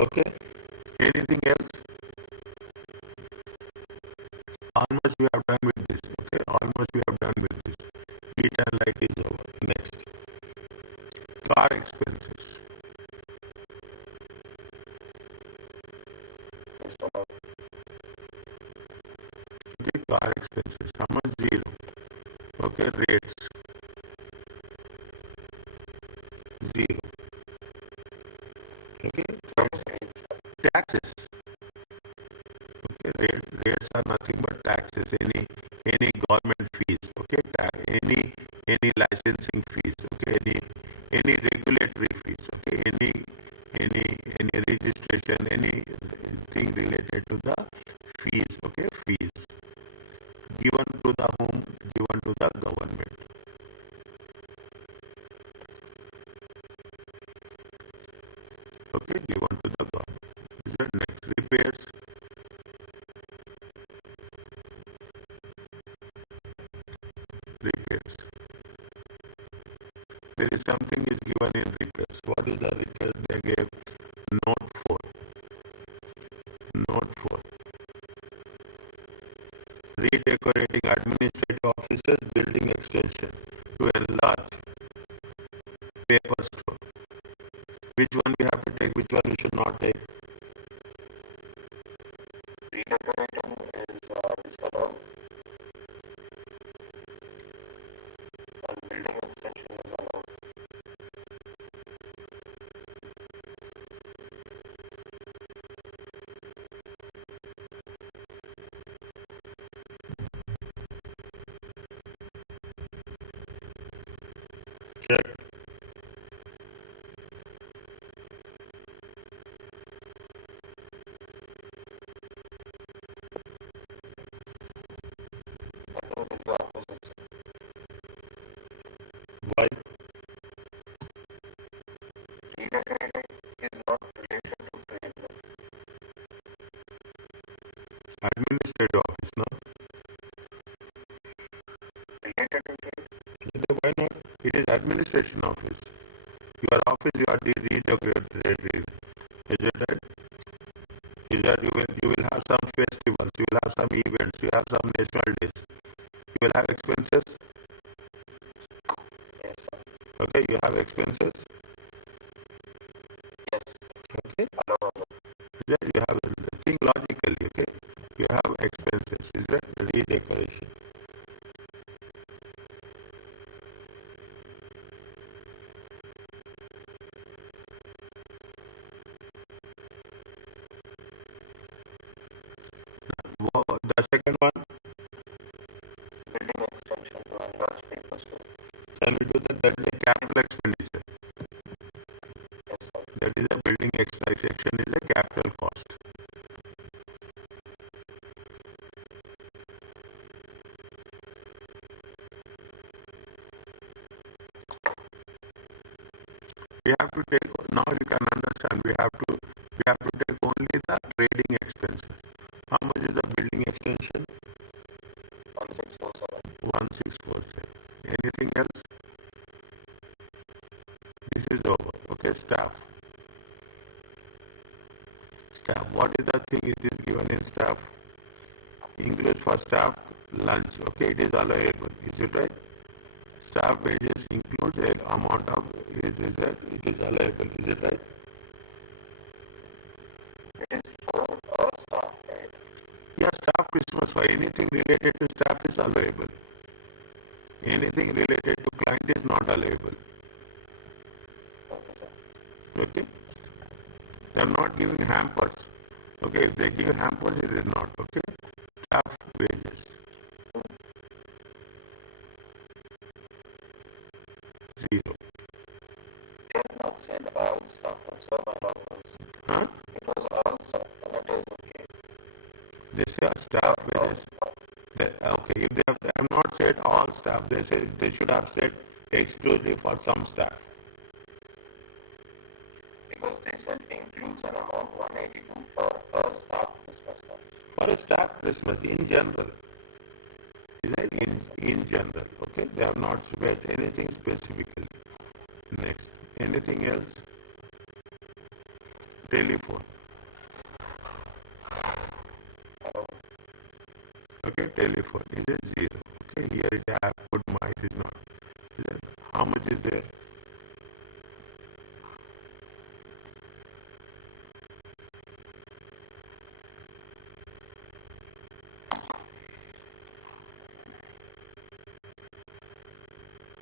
Okay. Anything else? Almost we have done with this. Okay. Almost we have done with this. Heat and light is over. Next. Car expenses. Okay. Car expenses. How much? Zero. Okay. Rates. Zero. Okay. Taxes. Okay. Rates are nothing but taxes. Any government fees. Okay. Any licensing fees. Okay. Any regulatory fees. Okay. Any registration. Anything related to the fees. Okay. Fees given to the whom? Given to the government. Okay. Given to the government. Is that next? Repairs. Repairs. There is something is given in repairs. What is the repairs they gave? Note 4. Note 4. Redecorating administrative offices, building extension to enlarge paper store. Which one we have to take? Which one we should not take? Redecorating is disallowed. And building extension is allowed. Check. Why? Redecorating is not related to trade. Administrative office, no? Related to trade. Why not? It is administration office. Your office you are redecorated. Is it right? Is that you will have some festivals, you will have some events, you have some national days. You will have expenses. Yes, sir. Okay, you have expenses. Yes. Okay. Hello. Yes, you have. Think logically. Okay, you have expenses. Is that redecoration? Can we do that? That is a capital expenditure. Yes, sir. That is a building extraction is a capital cost. We have to take, now you can understand, we have to take only the trading expenses. How much is the building extension? 1647. 1647. Anything else? This is over. Okay, staff. Staff. What is the thing it is given in staff? Includes for staff lunch. Okay, it is allowable. Is it right? Staff wages includes an amount of it is allowable. Is it right? It is for all staff, right? Yeah, staff Christmas for anything related to staff is allowable. Anything related to client is not allowable. Okay, sir. Okay? They are not giving hampers. Okay, if they give hampers, it is not. Okay? Staff wages. Zero. They have not said all staff. That's what my doubt was. Huh? It was all staff. That is okay. They say staff wages. Okay, if they have not said all staff, they say they should have said exclusive for some staff. Because they said includes an amount 182 for a staff Christmas card. For a staff Christmas in general. Is that in general? Okay, they have not said anything specifically. Next, anything else? Telephone. Okay, telephone. Is it zero? Okay, here it I have put my, it is not. Is it, how much is there?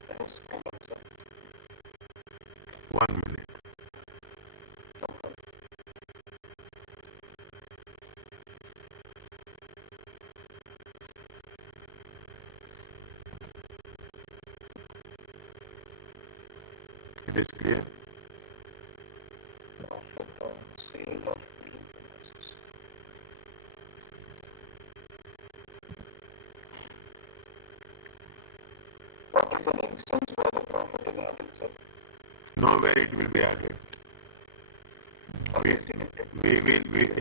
That is hold on, sir. 1 minute. It is clear? Profit on sale of building premises. What is an instance where the profit is added, sir? Nowhere it will be added.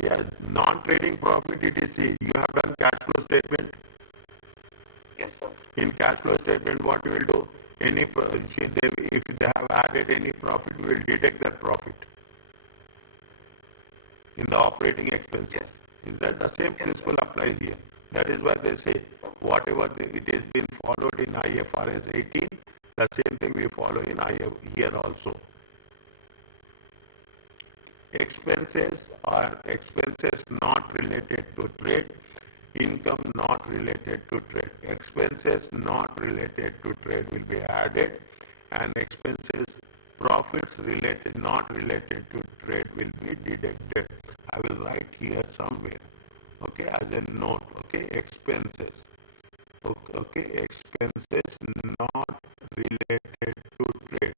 Yeah, non-trading profit it is, see, you have done cash flow statement. Yes, sir. In cash flow statement, what we will do, if they have added any profit, we will deduct that profit in the operating expenses. Yes. Is that the same principle applies here? That is why they say whatever it has been followed in IFRS 18, the same thing we follow in here also. Expenses are expenses not related to trade, income not related to trade. Expenses not related to trade will be added, and expenses, profits related, not related to trade will be deducted. I will write here somewhere, okay, as a note, okay, expenses. Okay, expenses not related to trade.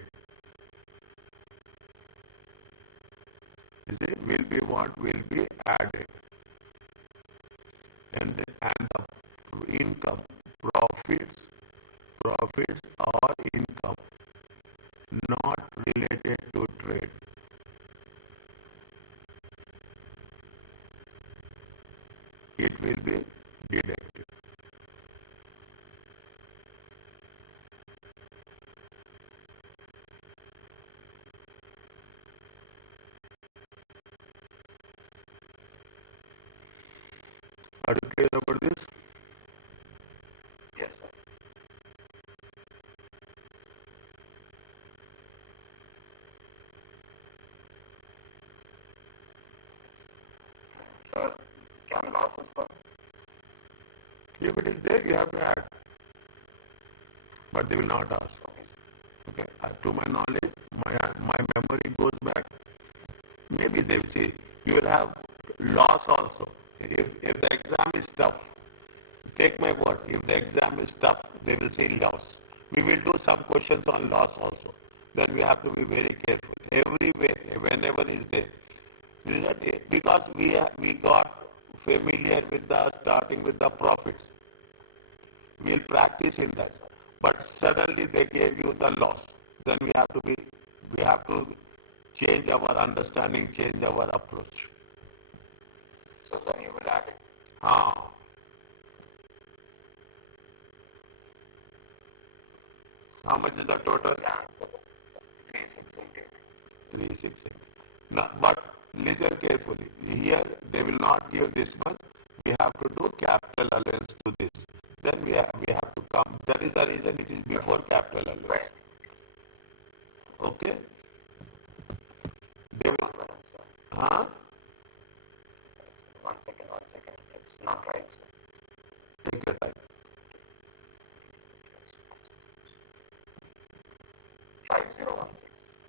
Will be what will be added, and the income, profits or income not related to trade. It will be deducted. Are you clear about this? Yes, sir. Sir, can losses come? If it is there, you have to add, but they will not ask. Okay, to my knowledge, my memory goes back. Maybe they will say you will have loss also. If the exam is tough, take my word. If the exam is tough, they will say loss. We will do some questions on loss also. Then we have to be very careful. Everywhere, whenever is there. Because we got familiar with the starting with the profits. We'll practice in that. But suddenly they gave you the loss. Then we have to change our understanding, change our approach. So then you will add it. Ah, how much is the total? Yeah, 3688. 360. Now, but listen carefully. Here they will not give this much. We have to do capital allowance to this. Then we have to come. That is the reason it is before capital allowance. Right. Okay? They will, huh? One second. It's not right. Take your time. 5016.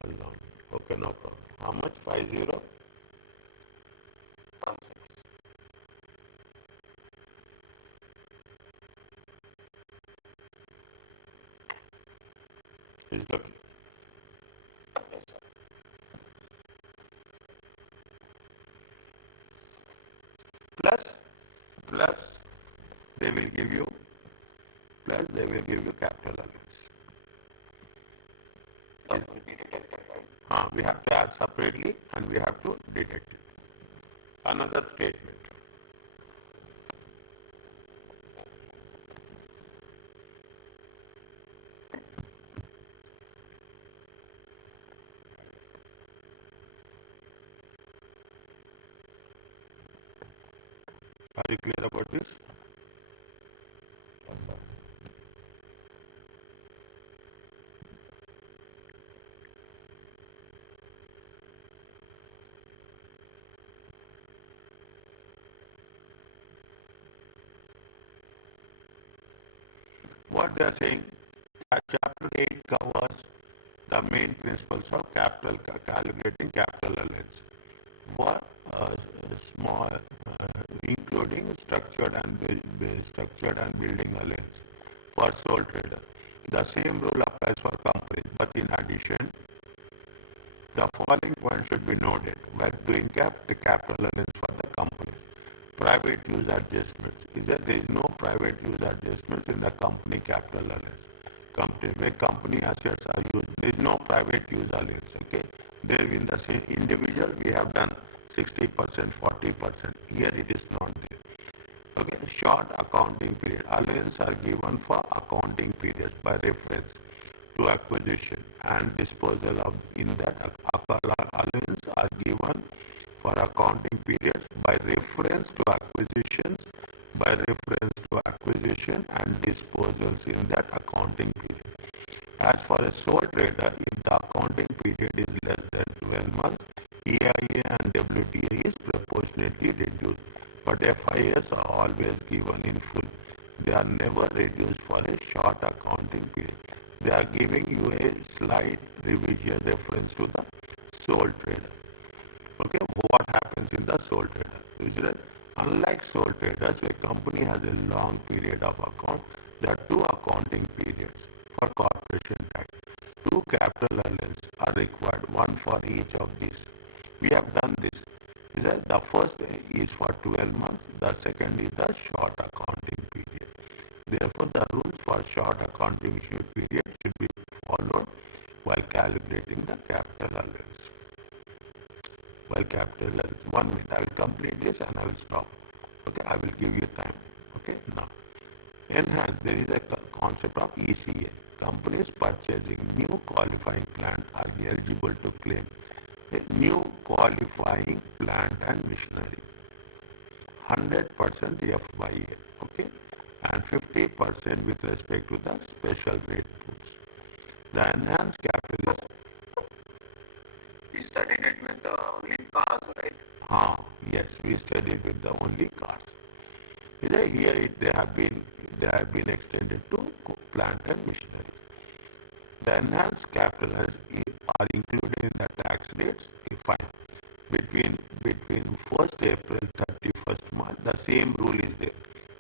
Allah. Okay, no problem. How much? 50? 16. Is it okay? Yes, sir. Plus they will give you capital allowance. That will be detected, right? We have to add separately and we have to deduct it. Another statement. Are you clear about this? Yes, sir. What they are saying, chapter 8 covers the main principles of calculating capital allowance for small, including structured and building allowance for sole trader. The same rule applies for companies, but in addition, the following points should be noted while doing the capital allowance for the companies. Private use adjustments. There is no private use adjustments in the company capital allowance. Where company assets are used, there is no private use allowance. Okay, there in the same individual we have done 60%, 40%. Here it is not there. Okay, short accounting period. Allowance are given for accounting periods by reference to acquisition and disposal of in that allowance are given for accounting periods by reference to acquisition and disposals in that accounting period. As for a sole trader, if the accounting period is less than 12 months, EIA and WTA is proportionately reduced, but FIAs are always given in full. They are never reduced for a short accounting period. They are giving you a slight revision reference to the sole trader. Okay, what happens in the sole trader? Usually, unlike sole traders, a company has a long period of account. There are two accounting periods for corporation tax. Two capital allowance are required, one for each of these. We have done this. The first is for 12 months, the second is the short accounting period. Therefore, the rules for short accounting period should be followed while calculating the capital allowance. While capital allowance, 1 minute, I will complete this and I will stop. Okay, I will give you time. Okay, now. Enhance, there is a concept of ECA. Companies purchasing new qualifying plant are eligible to claim a new qualifying plant and machinery. 100% FYA, okay, and 50% with respect to the special rate puts. The enhanced capital is. We studied it with only cars, right? Yes, we studied with the only cars. Here they have been extended to plant and machinery. The enhanced capital are included in the tax rates defined between 1st April 31st March. The same rule is there.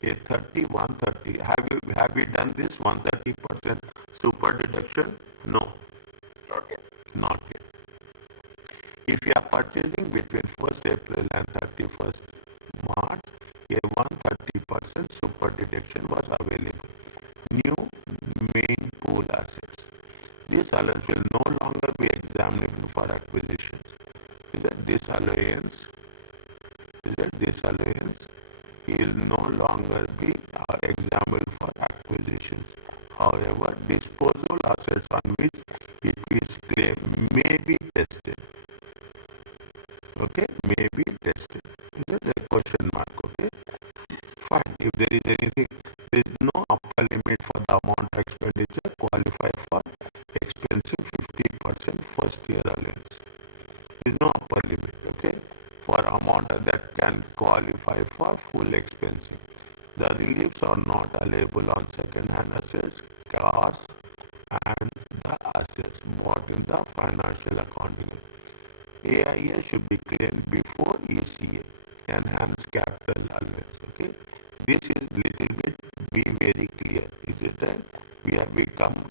A 130. Have you done this 130% Super deduction? No, Not yet. not yet. If you are purchasing between 1st April and 31st March, a 130% super deduction was available. New main pool assets. This allowance will no longer be examinable for acquisitions. Is that disallowance? Is that disallowance? Will no longer be examinable for acquisitions. However, disposable assets on which it is claimed may be tested. Okay, may be tested. Is that a question mark? Okay, fine. If there is anything, there is no upper limit for the amount of expenditure qualify for expensive 50% first year allowance. There is no upper limit. Okay, for amount that can qualify for full expensive. The reliefs are not available on second-hand assets, cars, and the assets bought in the financial accounting. AIA should be claimed before ACA, enhanced capital allowance. Okay, this is little bit be very clear. Is it that we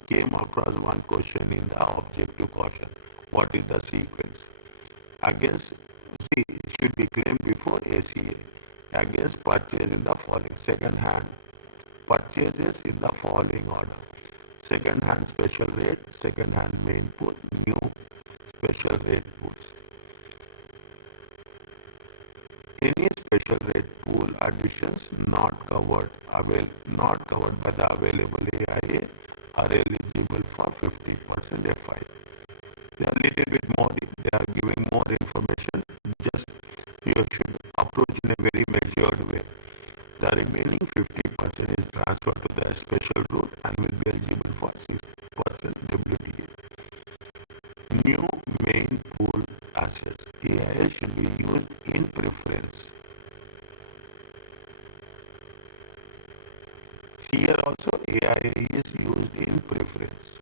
came across one question in the objective caution. What is the sequence? Against see should be claimed before ACA against purchase in the following second hand purchases in the following order: second hand special rate, second hand main pool, new special rate pools. Any special rate pool additions not covered by the available AIA are eligible for 50% FI. They are little bit more. They are giving more information. Just you should approach in a very measured way. The remaining 50% is transferred to the special route and will be eligible for 6% WTA. New main pool assets. AIA should be used in preference. Here also AIA is used in preference.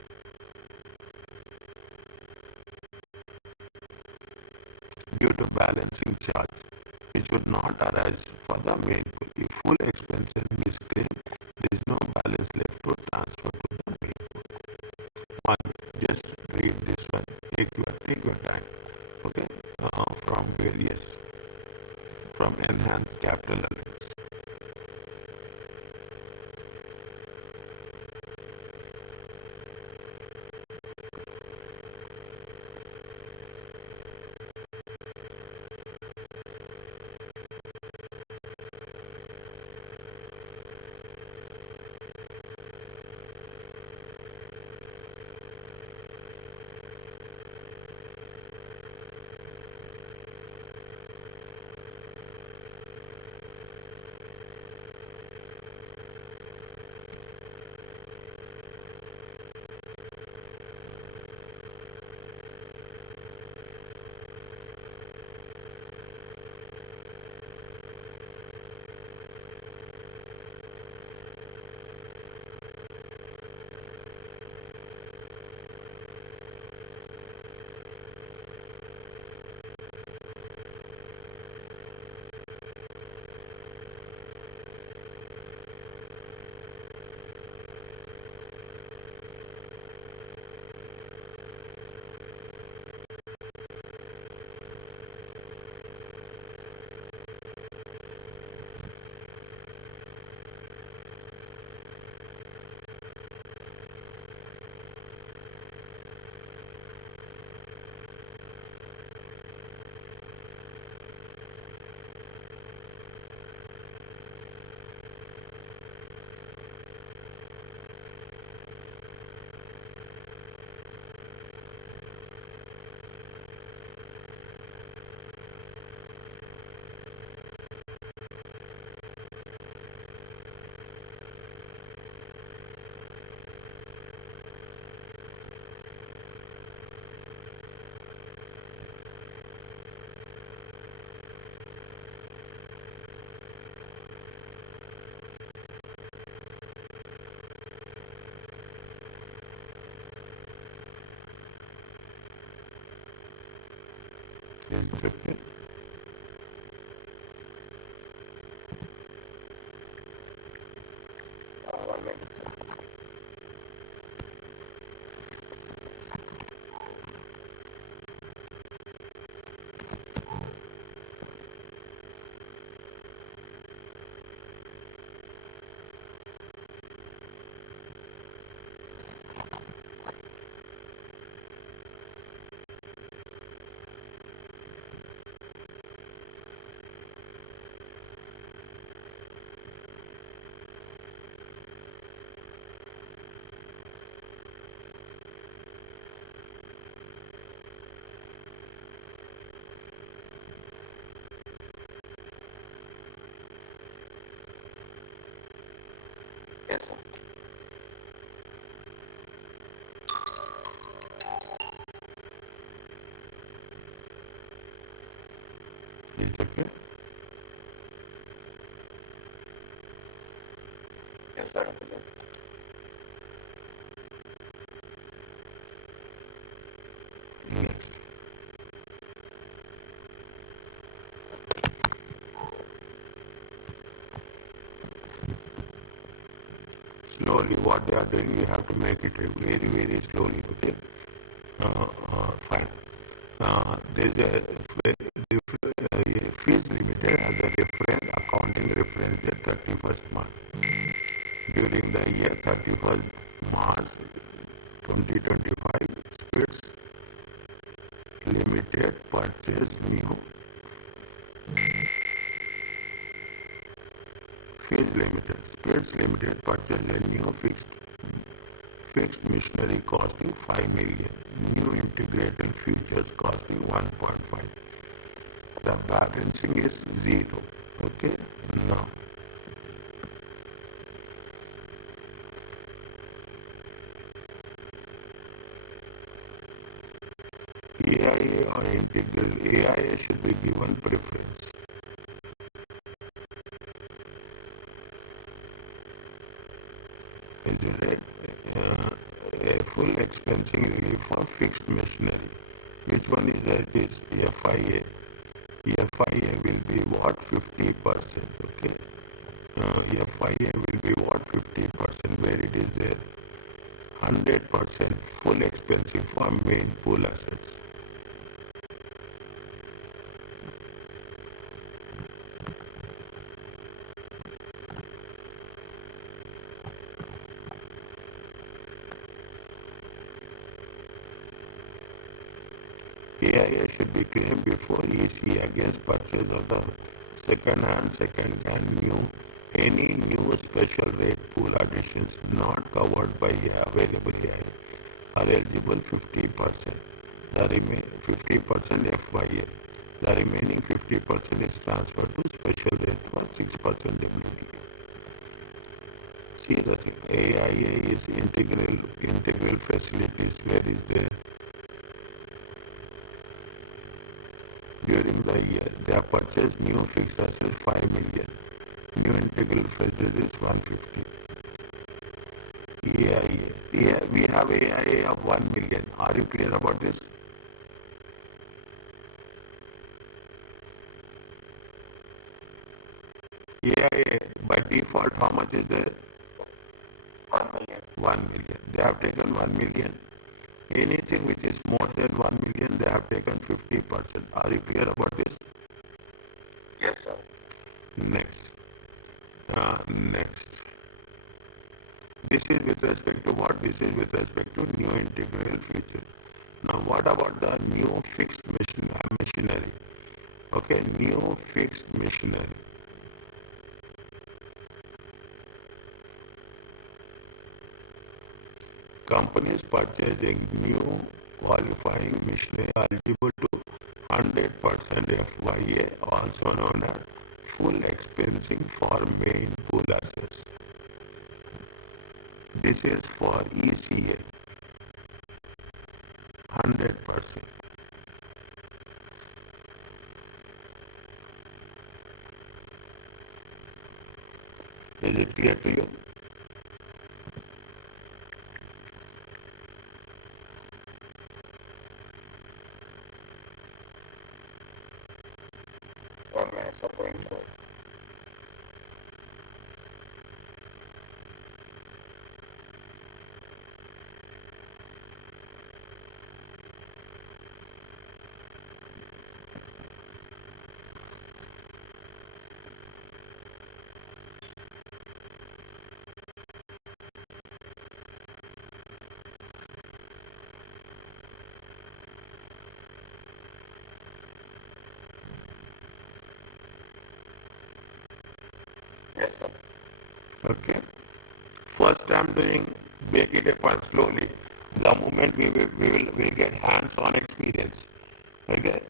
Due to balancing charge, which would not arise for the main pool. If full expense is claimed, there is no balance left to transfer to the main pool. One, just read this one. Take your time. Okay, from enhanced capital allowance. Is 15. Is it okay? Yes, sir. Next. Slowly, what they are doing, you have to make it very, very slowly, okay? Fine. There's a fees limited as a reference, accounting reference date 31st March. During the year 31st March 2025, Spirits Limited purchased new Fees Limited. Spirits Limited purchased a new fixed machinery costing 5 million. New integrated futures costing 1.5. The balancing is 0. Okay. Now, AIA or integral, AIA should be given preference. Is it a full expensing relief for fixed machinery? Which one is that? It is FIA. FIA will be what? 50%. Okay. FIA will be what? 50%, where it is there. 100% full expensing for main pool assets. AIA should be claimed before EC against purchase of the second-hand new any new special rate pool additions not covered by available AIA are eligible 50%. The 50% FYA. The remaining 50% is transferred to special rate for 6% WDA. See the thing, AIA is integral facilities where is there. During the year, they have purchased new fixed assets 5 million. New integral facilities 150. AIA. We have AIA of 1 million. Are you clear about this? AIA by default, how much is there? 1 million. 1 million. They have taken 1 million. Anything which is more than 1 million, they have taken 50%. Are you clear about this? Yes, sir. Next. Next. This is with respect to what? This is with respect to new integral features. Now, what about the new fixed machinery? Okay, new fixed machinery. Companies purchasing new qualifying machinery eligible to 100% FYA, also known as full expensing for main pool assets. This is for ECA, 100%. Is it clear to you? Yes, sir. Okay. First I'm doing, make it upon slowly. The moment we will get hands-on experience. Okay.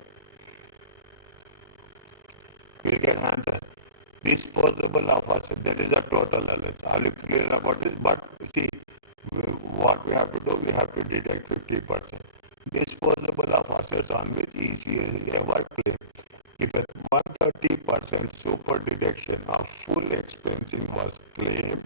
We'll get hands-on. Disposable of assets. That is a total allowance. Are you clear about this? But see, what we have to do, we have to deduct 50%. Disposable of assets on which each ever claim. If one 130% super deduction of full expensing was claimed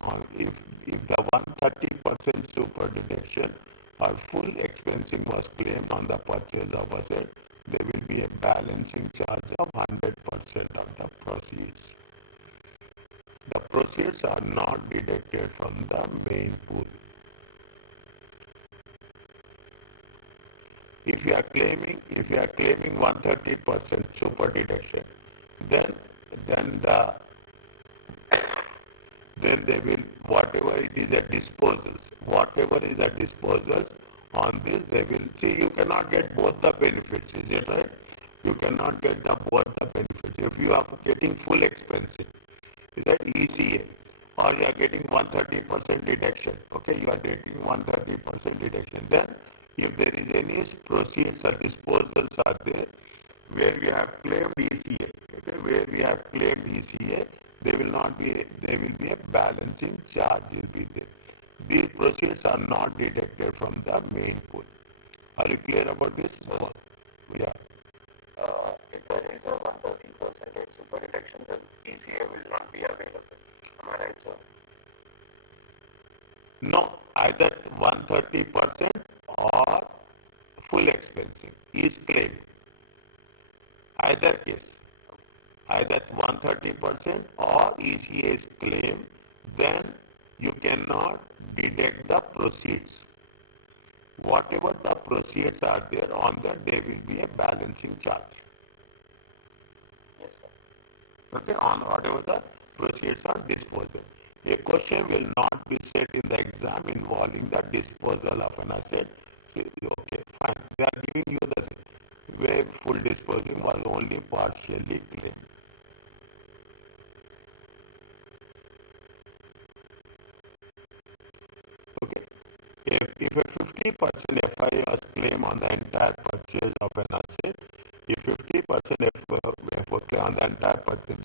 on if the 130% super deduction or full expensing was claimed on the purchase of asset, there will be a balancing charge of 100% of the proceeds. The proceeds are not deducted from the main pool. If you are claiming 130% super deduction, then the then they will, whatever it is a disposals on this, they will see. You cannot get both the benefits, is it right? You cannot get both the benefits. If you are getting full expensing, is that ECA, or you are getting 130% deduction, okay, you are getting 130% deduction, then if there is any proceeds or disposals are there, where we have claimed ECA, okay, where we have claimed ECA, there will be a balancing charge will be there. These proceeds are not deducted from the main pool. Are you clear about this? Yeah. If there is a 130% super deduction, then ECA will not be available. Am I right, sir? No, either 130% or full expensing is claimed. Either case, either 130% or ECA is claimed, then you cannot deduct the proceeds. Whatever the proceeds are there on that, there will be a balancing charge. Yes, sir. Okay, on whatever the proceeds are disposal. A question will not be set in the exam involving the disposal of an asset. So, okay, fine. They are giving you the where full disposal was only partially claimed. Okay. If a 50% FIA was claimed on the entire purchase of an asset, if 50% FIA claim on the entire purchase,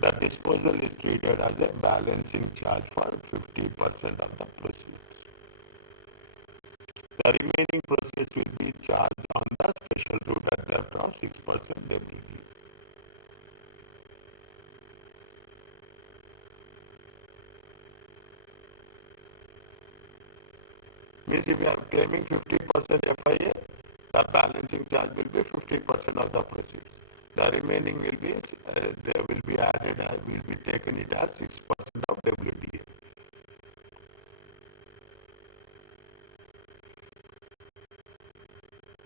the disposal is treated as a balancing charge for 50% of the proceeds. The remaining proceeds will be charged on the special route at depth of 6% WD. Means if you are claiming 50% FIA, the balancing charge will be 50% of the proceeds. The remaining will be they will be added as will be taken it as 6% of WDA.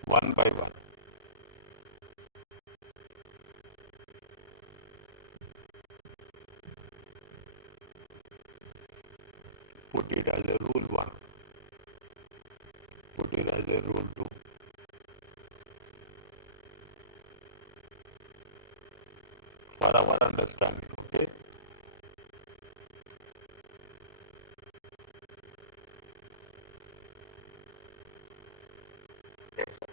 One by one. Put it as a rule 1. Put it as a rule 2. For our understanding, okay? Yes, sir.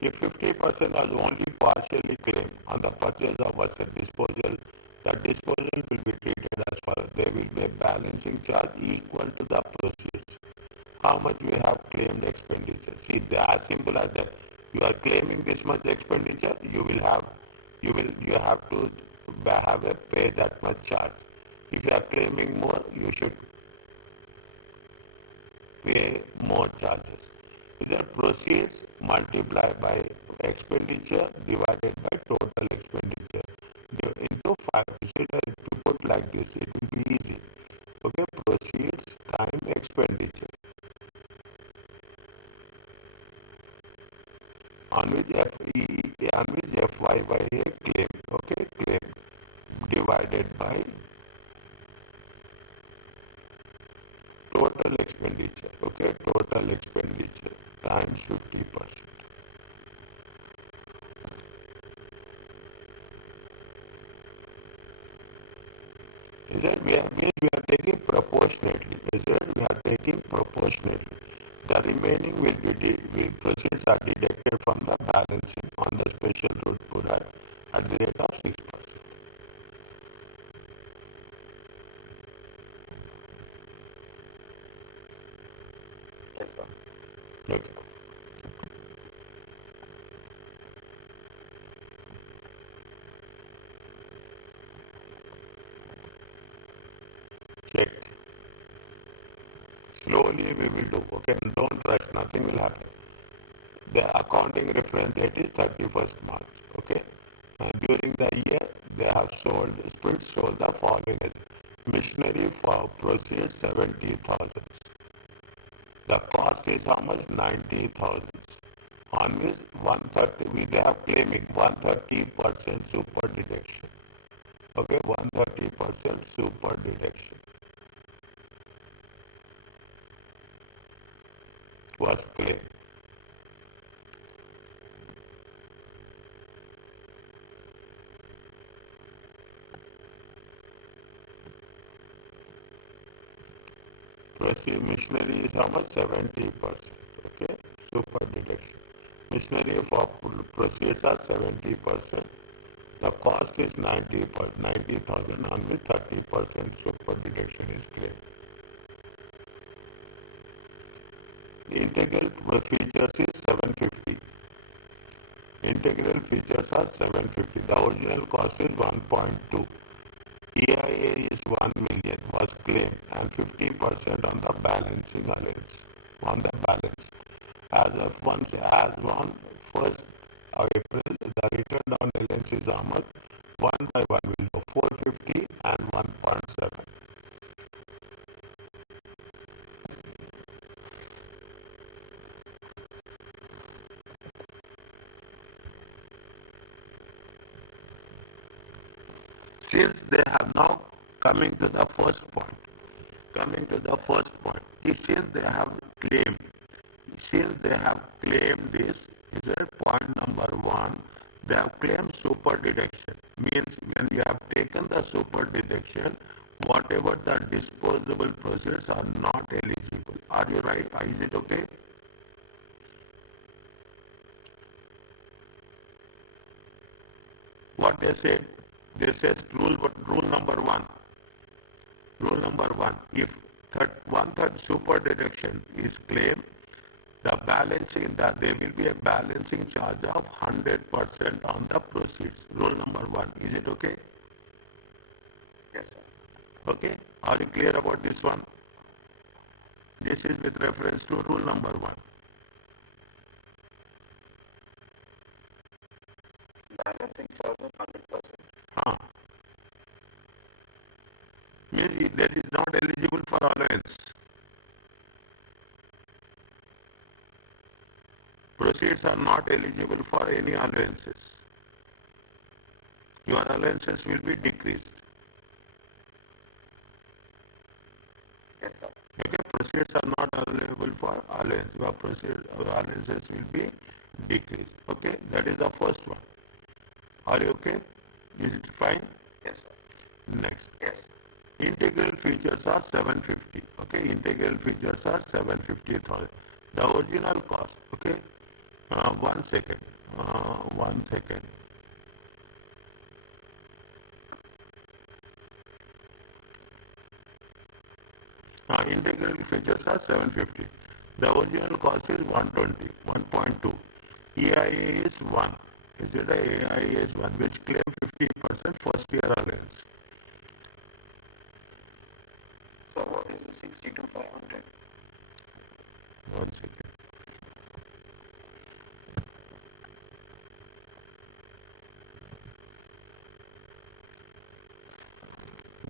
If 50% was only partially claimed on the purchase of asset disposal, the disposal will be treated as follows. There will be a balancing charge equal to the proceeds. How much we have claimed expenditure. See, they are as simple as that. You are claiming this much expenditure, you have to have a pay that much charge. If you are claiming more, you should pay more charges. The proceeds multiplied by expenditure divided by total expenditure into 5. If you put like this, it will be easy. Okay, proceeds time expenditure. On which FY by a claim, okay, claim divided by total expenditure, okay, total expenditure times 50%. Is that we are taking proportionately? Is that we are taking proportionately? The remaining proceeds are deducted from the balancing on the special route put at the rate of 6%. Yes, sir. Okay. check. Slowly we will do. Okay, don't rush. Nothing will happen. The accounting reference date is 31st March. Okay. During the year, they have sold, split sold the following. Machinery for proceeds 70,000. The cost is how much? 90,000. On which 130, we have claiming 130% super deduction. Okay, 130% super deduction was claimed. Proceed machinery is how much? 70%. Okay, super deduction. Machinery for proceeds are 70%. The cost is 90,000 on which 30% super deduction is claimed. The integral features is 750. Integral features are 750. The original cost is 1.2. EIA is 1 million was claimed and 50% on the balancing allowance on the balance. As on 1st of April, the return on allowance is how much? 1 by 1 will go 450 and 1.7. Since they have now coming to the first point, since they have claimed, this, is it point number one, they have claimed super deduction. Means when you have taken the super deduction, whatever the disposable proceeds are not eligible. Are you right? Is it okay? What they said? They says rule number one. Rule number one, if one-third super deduction is claimed, there will be a balancing charge of 100% on the proceeds. Rule number one. Is it okay? Yes, sir. Okay. Are you clear about this one? This is with reference to rule number one. Balancing charge of 100%. Means that is not eligible for allowance. Proceeds are not eligible for any allowances. Your allowances will be decreased. Yes, sir. Okay, proceeds are not available for allowance. Your allowances will be decreased. Okay, that is the first one. Are you okay? Is it fine? Yes, sir. Next. Yes. Integral features are 750. Okay, integral features are 750,000. The original cost. Okay, 1 second. 1 second. Integral features are 750. The original cost is 120, 1.2. EIA is 1. Is it a EIA is 1 which claim 50% first year allowance. So what is the 62,500? 1 second.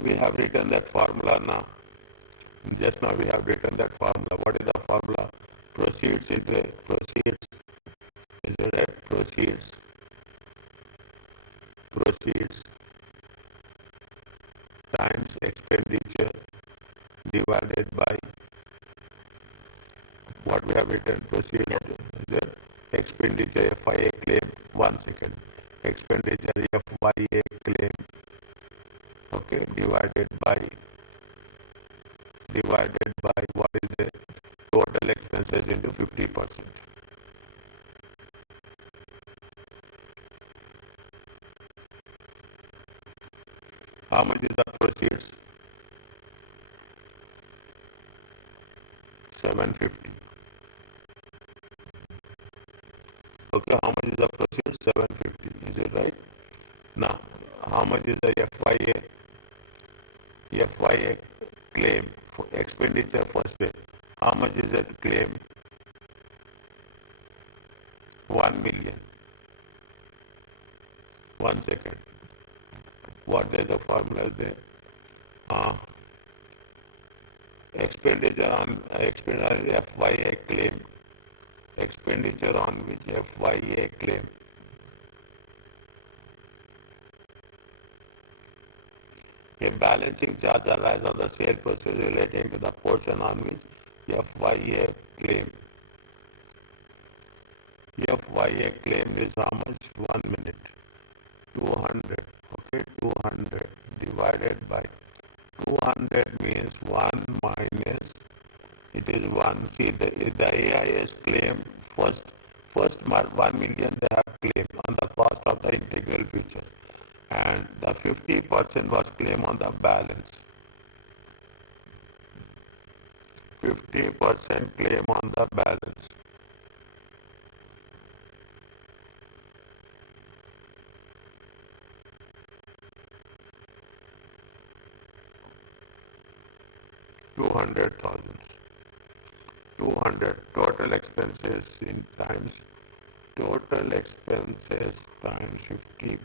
We have written that formula now. Just now we have written that formula. What is the formula? Proceeds is the proceeds. Is it right? Proceeds times expenditure divided by what we have written. Proceeds is the expenditure FIA claim. 1 second. Expenditure FYA claim. Okay, divided by what is the total expenses into 50%. How much is the proceeds? 750. Okay, how much is the proceeds? 750. Is it right? Now, how much is the FYA? FYA claim for expenditure first day. How much is that claim? 1 million. 1 second. What is the formula there? Expenditure on FYA claim. Expenditure on which FYA claim? A balancing charge arises on the sale proceeds relating to the portion on which FYA claim. FYA claim is how much? 1 minute. 200. Okay, 200 divided by 200 means 1 minus, it is 1. See, the AIS claim first 1 million they have claimed on the cost of the integral features, and the 50% was claimed on the balance. 50% claim on the balance. $200,000. 200 total expenses in times total expenses times 50%.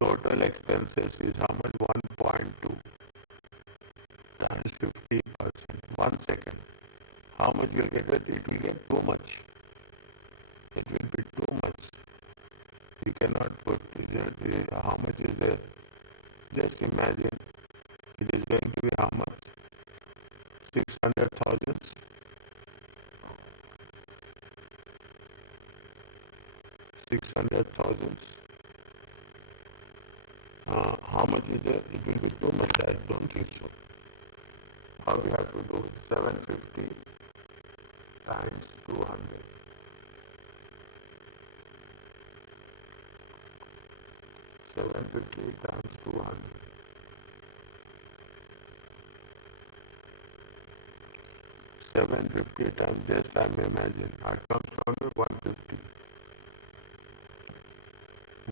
Total expenses is how much? 1.2 times 50%. 1 second. How much will get it? It will get too much. It will be too much. You cannot put how much is there. Just imagine. It is going to be how much? 600,000. 600,000. How much is there? It will be too much. I don't think so. How we have to do it? 750 times 200. 750 times 200. 750 times, just I may imagine, I comes from the 150.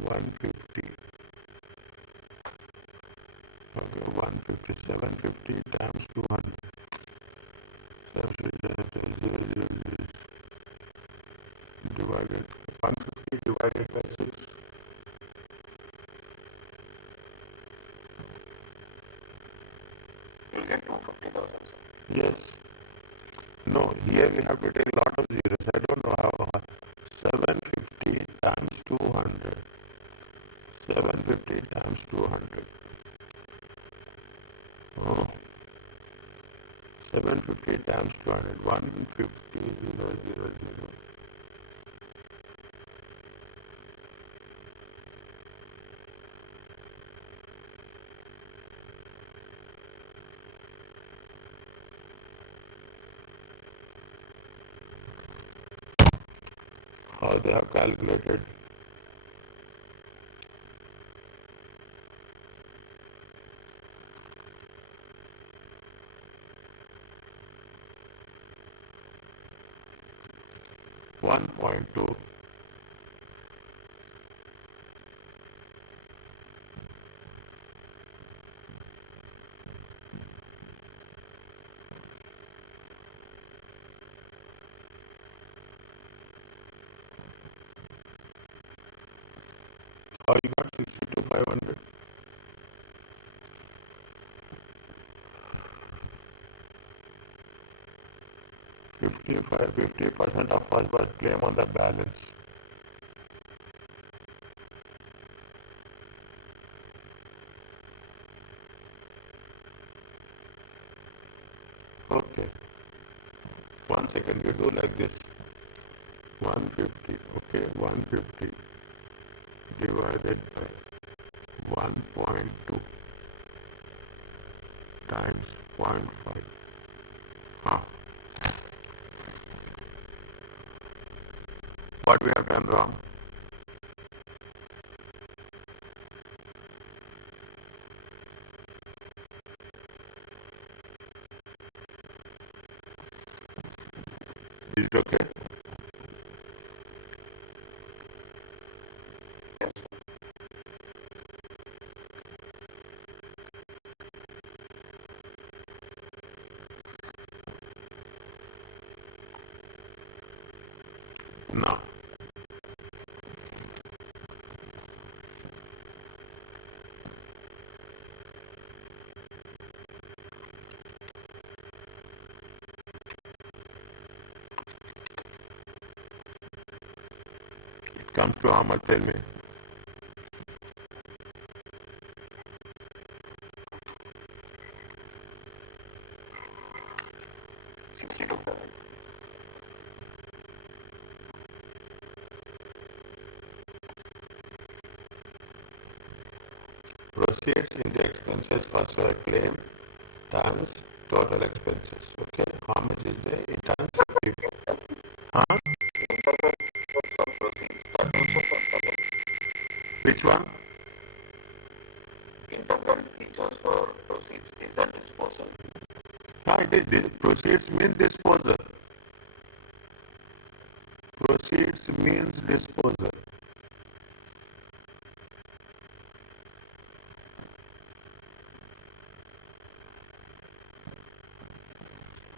150. Okay, 150. 750 times 200. 750 divided 150 divided by 6. You'll get 250,000. Yes. No, here we have to take a lot of zeros. I don't know how. 750 times 200. 750 times 200. Oh. 750 times 200. 150, 000. How they have calculated? $1.2. How you got 60 to 500? 50% of us was claim on the balance. Okay. 1 second, you do like this. 150, okay, 150 divided by 1.2 times 0.5. Huh. What we have done wrong? Is it okay? Yes. Now, it comes to how much, tell me? 62 crore. Proceeds in the expenses for a claim times total expenses. Okay, how much is there? It times 50. Huh? Integral features of proceeds that also possible. Which one? Integral features for proceeds is a disposal. It is proceeds means disposal. Proceeds means disposal.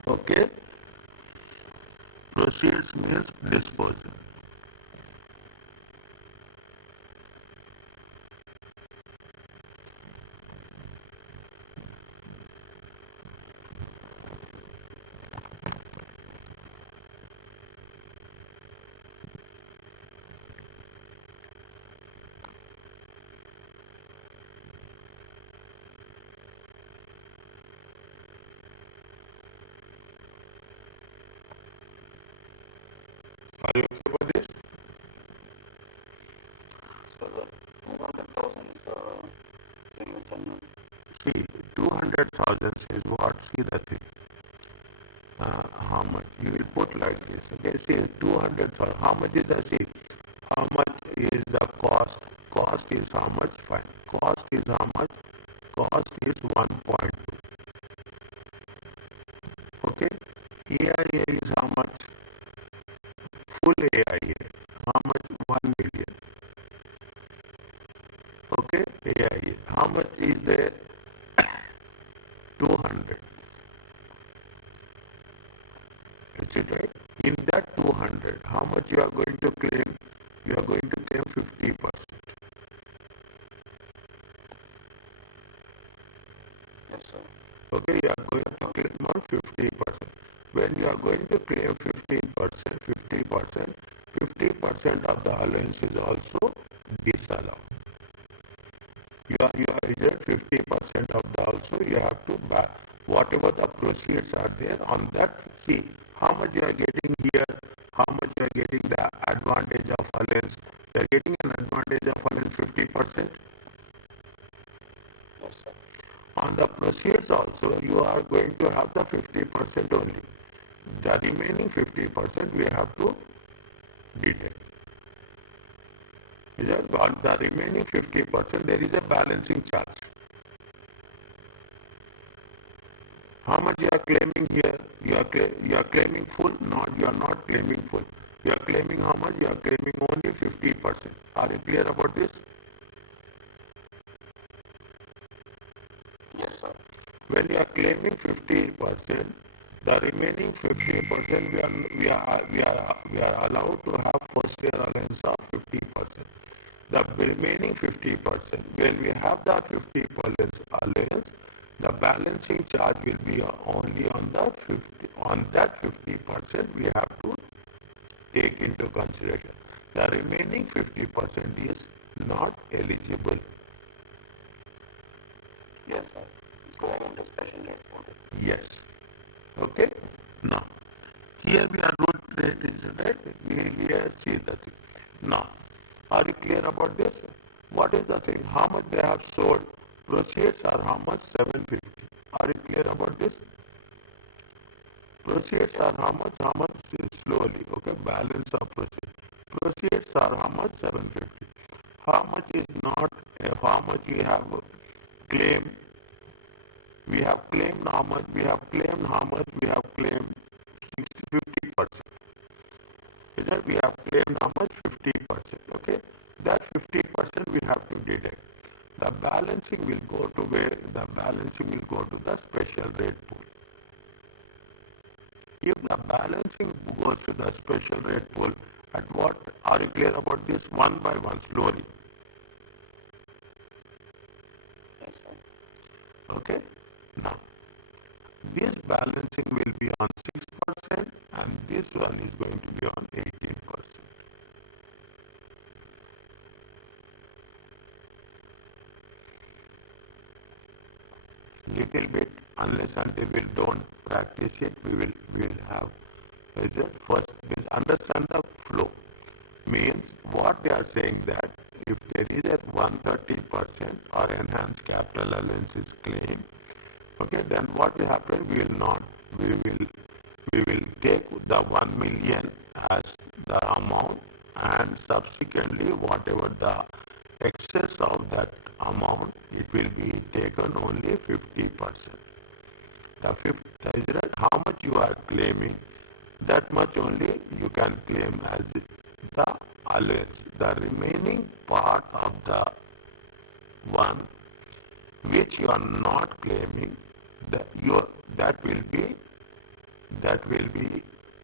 Okay, proceeds means disposal. Are you okay for this? So the 200,000 is the limit and See, 200,000 is what? See the thing. How much? You will put like this. Okay, see, 200,000. How much is the see? How much is the cost? Cost is how much? Fine. Cost is how much? Cost is 1.2. Okay. AIA is how much? Full AIA. How much? 1 million. Okay. AIA. How much is there? 200. Is it right? In that 200, how much you are going to claim? You are going to claim 50%. yes, sir. Okay, you are going to claim on 50%. When you are going to claim 15%, 50%, 50% of the allowance is also disallowed. You are either 50% of the also you have to buy whatever the proceeds are there on that. See how much you are getting here, how much you are getting the advantage of allowance. You are getting an advantage of allowance 50%. Yes, sir. On the proceeds also, you are going to have the 50% only. The remaining 50% we have to deduct. On the remaining 50%, there is a balancing charge. How much you are claiming here? You are claiming full? Not, you are not claiming full. You are claiming how much? You are claiming only 50%. Are you clear about this? Yes, sir. When you are claiming 50%, the remaining 50% we are allowed to have first year allowance of 50%. The remaining 50%, when we have that 50% allowance, the balancing charge will be only on the 50. On that 50%, we have to take into consideration. The remaining 50% is not eligible. Yes, sir. It's going into special rate mode. Yes. Okay. Now, here we are root rate is right. Here see the thing. Now, are you clear about this? What is the thing? How much they have sold? Proceeds are how much? 750. Are you clear about this? Proceeds are how much? How much? Slowly. Okay. Balance of proceeds. Proceeds are how much? 750. How much is not? How much we have claimed? We have claimed how much? We have claimed how much? We have claimed 50%. That we have claimed how much? 50%. Okay. That 50% we have to deduct. The balancing will go to where? The balancing will go to the special rate pool. If the balancing goes to the special rate pool, At what are you clear about this? One by one, slowly. Yes, sir. Okay? Now, this balancing will be on 6% and this one is going to be on 18%. Little bit, unless until we don't practice it, we will have, is it? First, means understand the flow. Means what they are saying that if there is a 130% or enhanced capital allowances claim, okay, then what will happen? We will not, we will take the 1 million as the amount and subsequently whatever the excess of that amount, it will be taken only 50%. The fifth, is that how much you are claiming, that much only you can claim as the allowance. The remaining part of the one which you are not claiming, that will be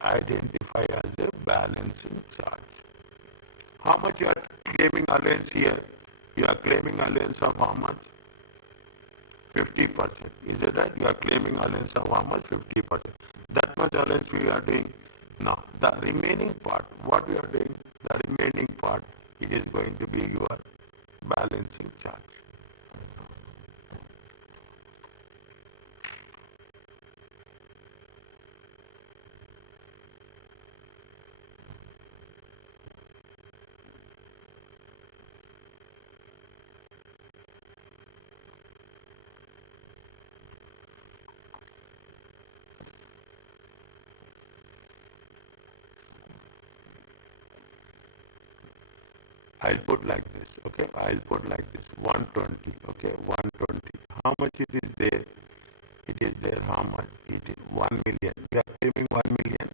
identified as a balancing charge. How much you are claiming allowance here? You are claiming allowance of how much? 50%. Is it right? You are claiming allowance of how much? 50%. That much allowance we are doing. Now, the remaining part, what we are doing? The remaining part, it is going to be your balancing charge. I'll put like this, okay? I'll put like this, 120, okay? 120. How much it is there? It is there, how much? It is 1 million. You are claiming 1 million.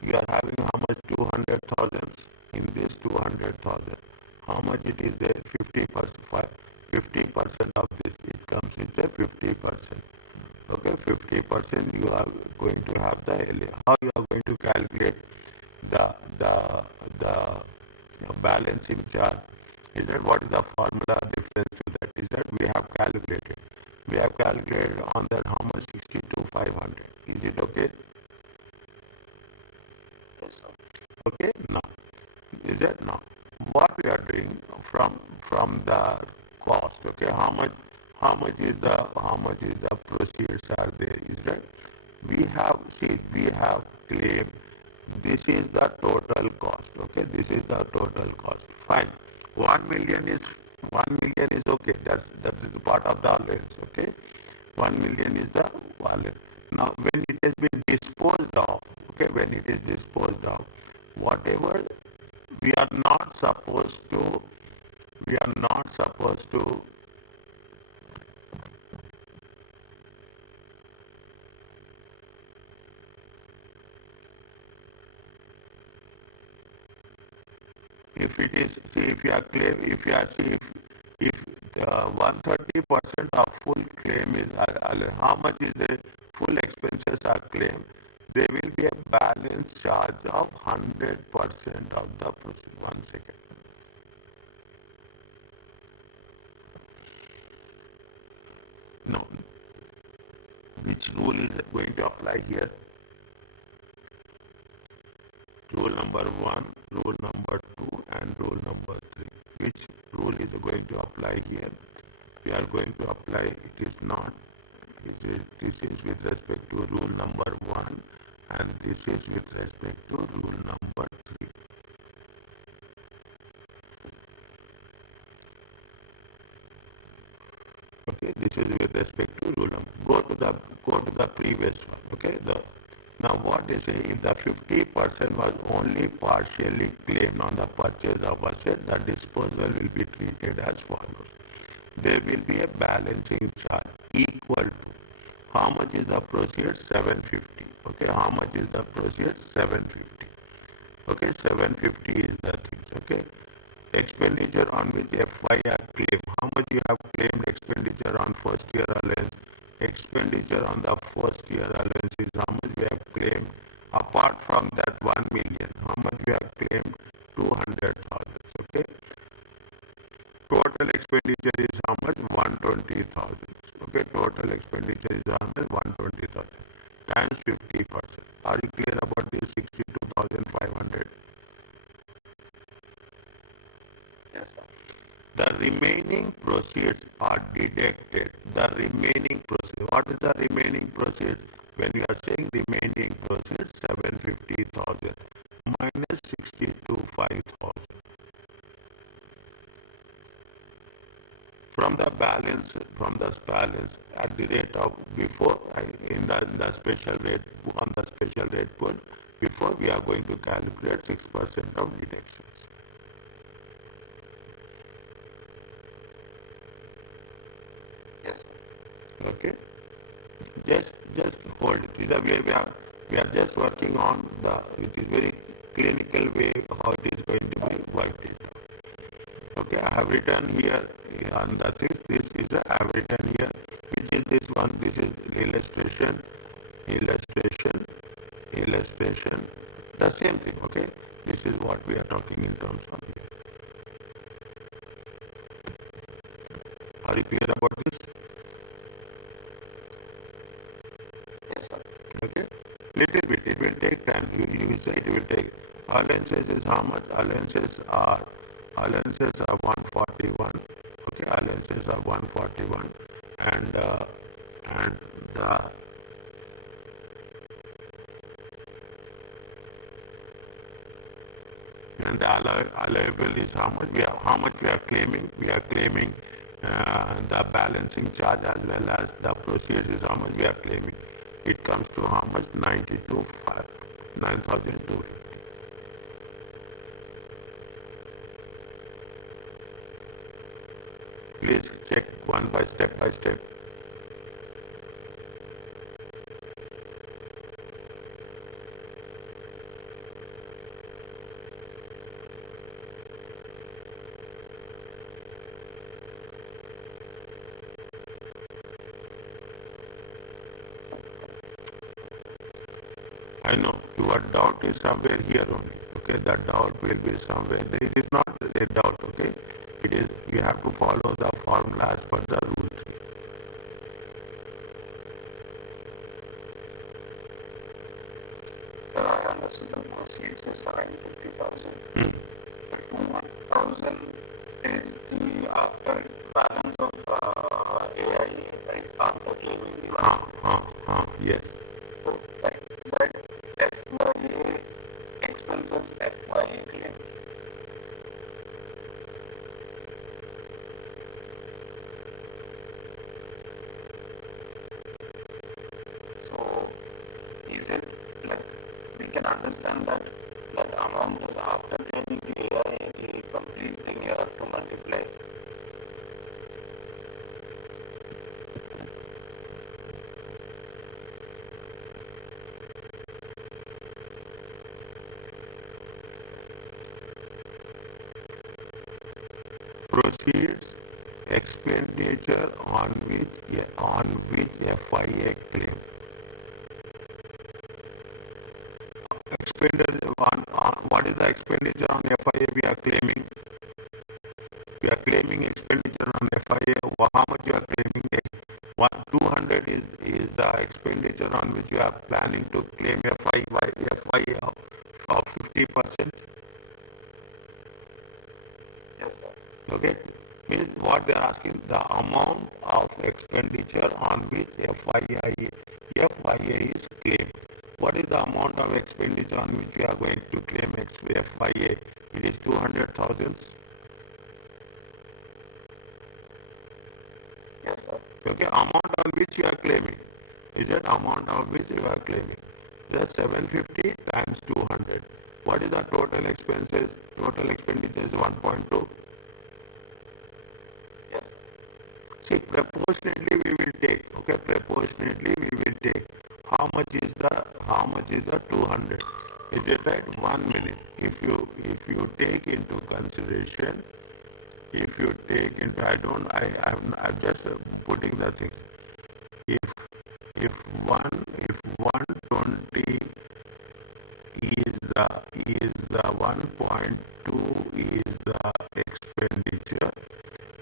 You are having how much? 200,000. In this 200,000, how much it is there? 50%. 50% of this, it comes into 50%. Okay, 50% you are going to have the LA. How you are going to calculate the balancing charge? Is that what is the formula difference to that? Is that we have calculated? We have calculated on that how much? 62,500. Is it okay? Yes, sir. Okay, now is that now what we are doing from the cost? Okay, how much is the proceeds are there? Is that we have claimed this is the total cost. Okay, this is the total cost. Fine, 1 million is okay. That is the part of the allowance. Okay, 1 million is the allowance. Now when it has been disposed of, okay, when it is disposed of, whatever we are not supposed to, we are not supposed to if it is, see, if you are claim, if you are, see, if 130% of full claim is, how much is the full expenses are claimed, there will be a balance charge of 100% of the proceed. 1 second. No. Which rule is going to apply here? Rule number 1, rule number 2 and rule number 3. Which rule is going to apply here? We are going to apply, it is not, this is with respect to rule number 1 and this is with respect to rule number 3. Okay, this is with respect to rule number. Go to the previous one. Okay, now what they say, if the 50% was only partially claimed on the purchase of asset, the disposal will be treated as follows. There will be a balancing charge equal to how much is the proceeds? 750. Okay, how much is the proceeds? 750. Okay, 750 is the thing. Okay, expenditure on which FIR claim. How much you have claimed expenditure on first year allowance? Expenditure on the first year allowance is how much we have claimed. Apart from that 1 million. How much we have claimed? 200,000. Okay. Total expenditure is how much? 120,000. Okay. Total expenditure is how much? 120,000 times 50%. Are you clear about this? 62,500. Yes, sir. The remaining proceeds are deducted. The remaining proceeds. What is the remaining proceeds? When you are saying remaining proceeds, 750,000 minus 62,500 from the balance at the rate of before in the special rate on the special rate pool before we are going to calculate 6% of deductions. Yes, sir. Okay. Just hold it. This is the way we are just working on it is very clinical way how it is going to be worked it. Okay, I have written here on the this is I have written here, which is this one. This is illustration, the same thing. Okay, this is what we are talking in terms of here. Are you clear about this? Yes, sir. Okay, little bit. It will take time. You say it will take. Allowances is how much? Allowances are 141. Okay, allowances are 141, and the allowable is how much we are claiming. We are claiming the balancing charge as well as the proceeds is how much we are claiming. It comes to how much? 9,250. Please check one by step by step. I know your doubt is somewhere here only. Okay, the doubt will be somewhere. It is not a doubt. Okay, it is you have to follow the formula as per the rule 3. Sir, I understood the proceeds is 750,000. The 200,000 is the after balance of AIA, right? After claiming the Yes. So that said, FYA expenses, FYA claim. So is it like we can understand that that amount is after claiming the AIA, the complete thing you have to multiply. Proceeds expenditure on which FIA claim. Expenditure on what is the expenditure on FIA we are claiming? We are claiming expenditure on FIA. How much you are claiming? 200 is the expenditure on which you are planning to claim FIA of 50%. Yes, sir. Okay, means what they are asking, the amount of expenditure on which FIA is claimed. What is the amount of expenditure on which we are going to claim FIA? It is 200,000. Yes, sir. Okay, amount on which you are claiming. Is that amount of which you are claiming? Just 750 times 200. What is the total expenses? Total expenditure is 1.2. Yes. See, proportionately we will take. Okay, proportionately we will take. How much is the 200? Is it right? 1 minute. If you take into consideration, I'm just putting the thing. If 120 is 1.2 is the expenditure.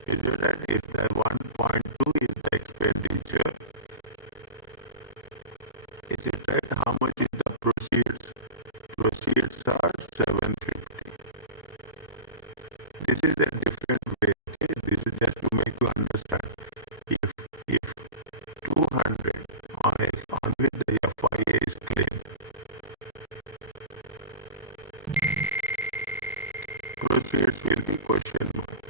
Is it right? If the 1.2 is the expenditure, is it right? How much is the proceeds? Proceeds are 750. This is a different way. Okay? This is just to make you understand. If 200 on which the FIA is claimed, proceeds will be question mark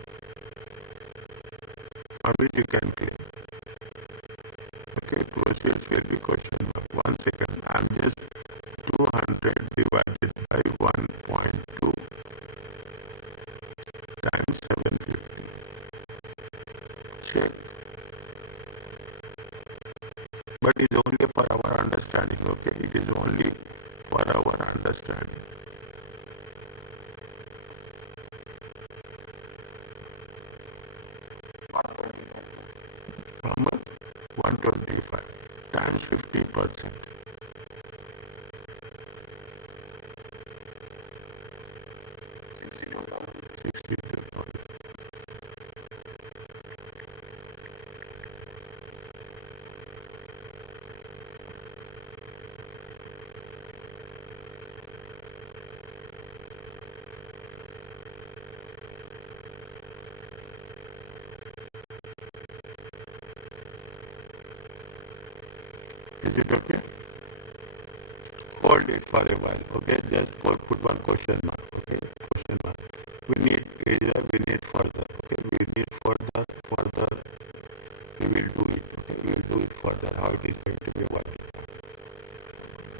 on which you can claim. Okay, proceeds will be question mark. 1 second, I'm just 200 divided by 1.2 times 750. Check. But it's only for our understanding, okay? It is only for our understanding. How much? 125 times 50%. 62,000. Is it okay? Hold it for a while, okay? Just put one question mark, okay? Question mark. We need either we need further, okay? We need further. We will do it, okay? We will do it further. How it is going to be working,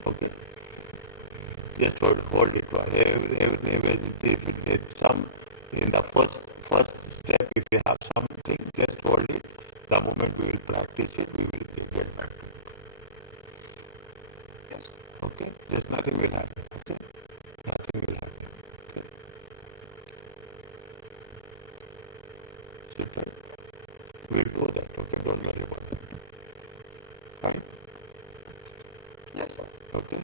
okay? Just hold it for if you need some in the first step. If you have something, just hold it. The moment we will practice it, we will get back to it. Yes. Okay, just nothing will happen. Okay, nothing will happen. Okay, sit right. We'll do that. Okay, don't worry about that. Fine. Yes, sir. Okay.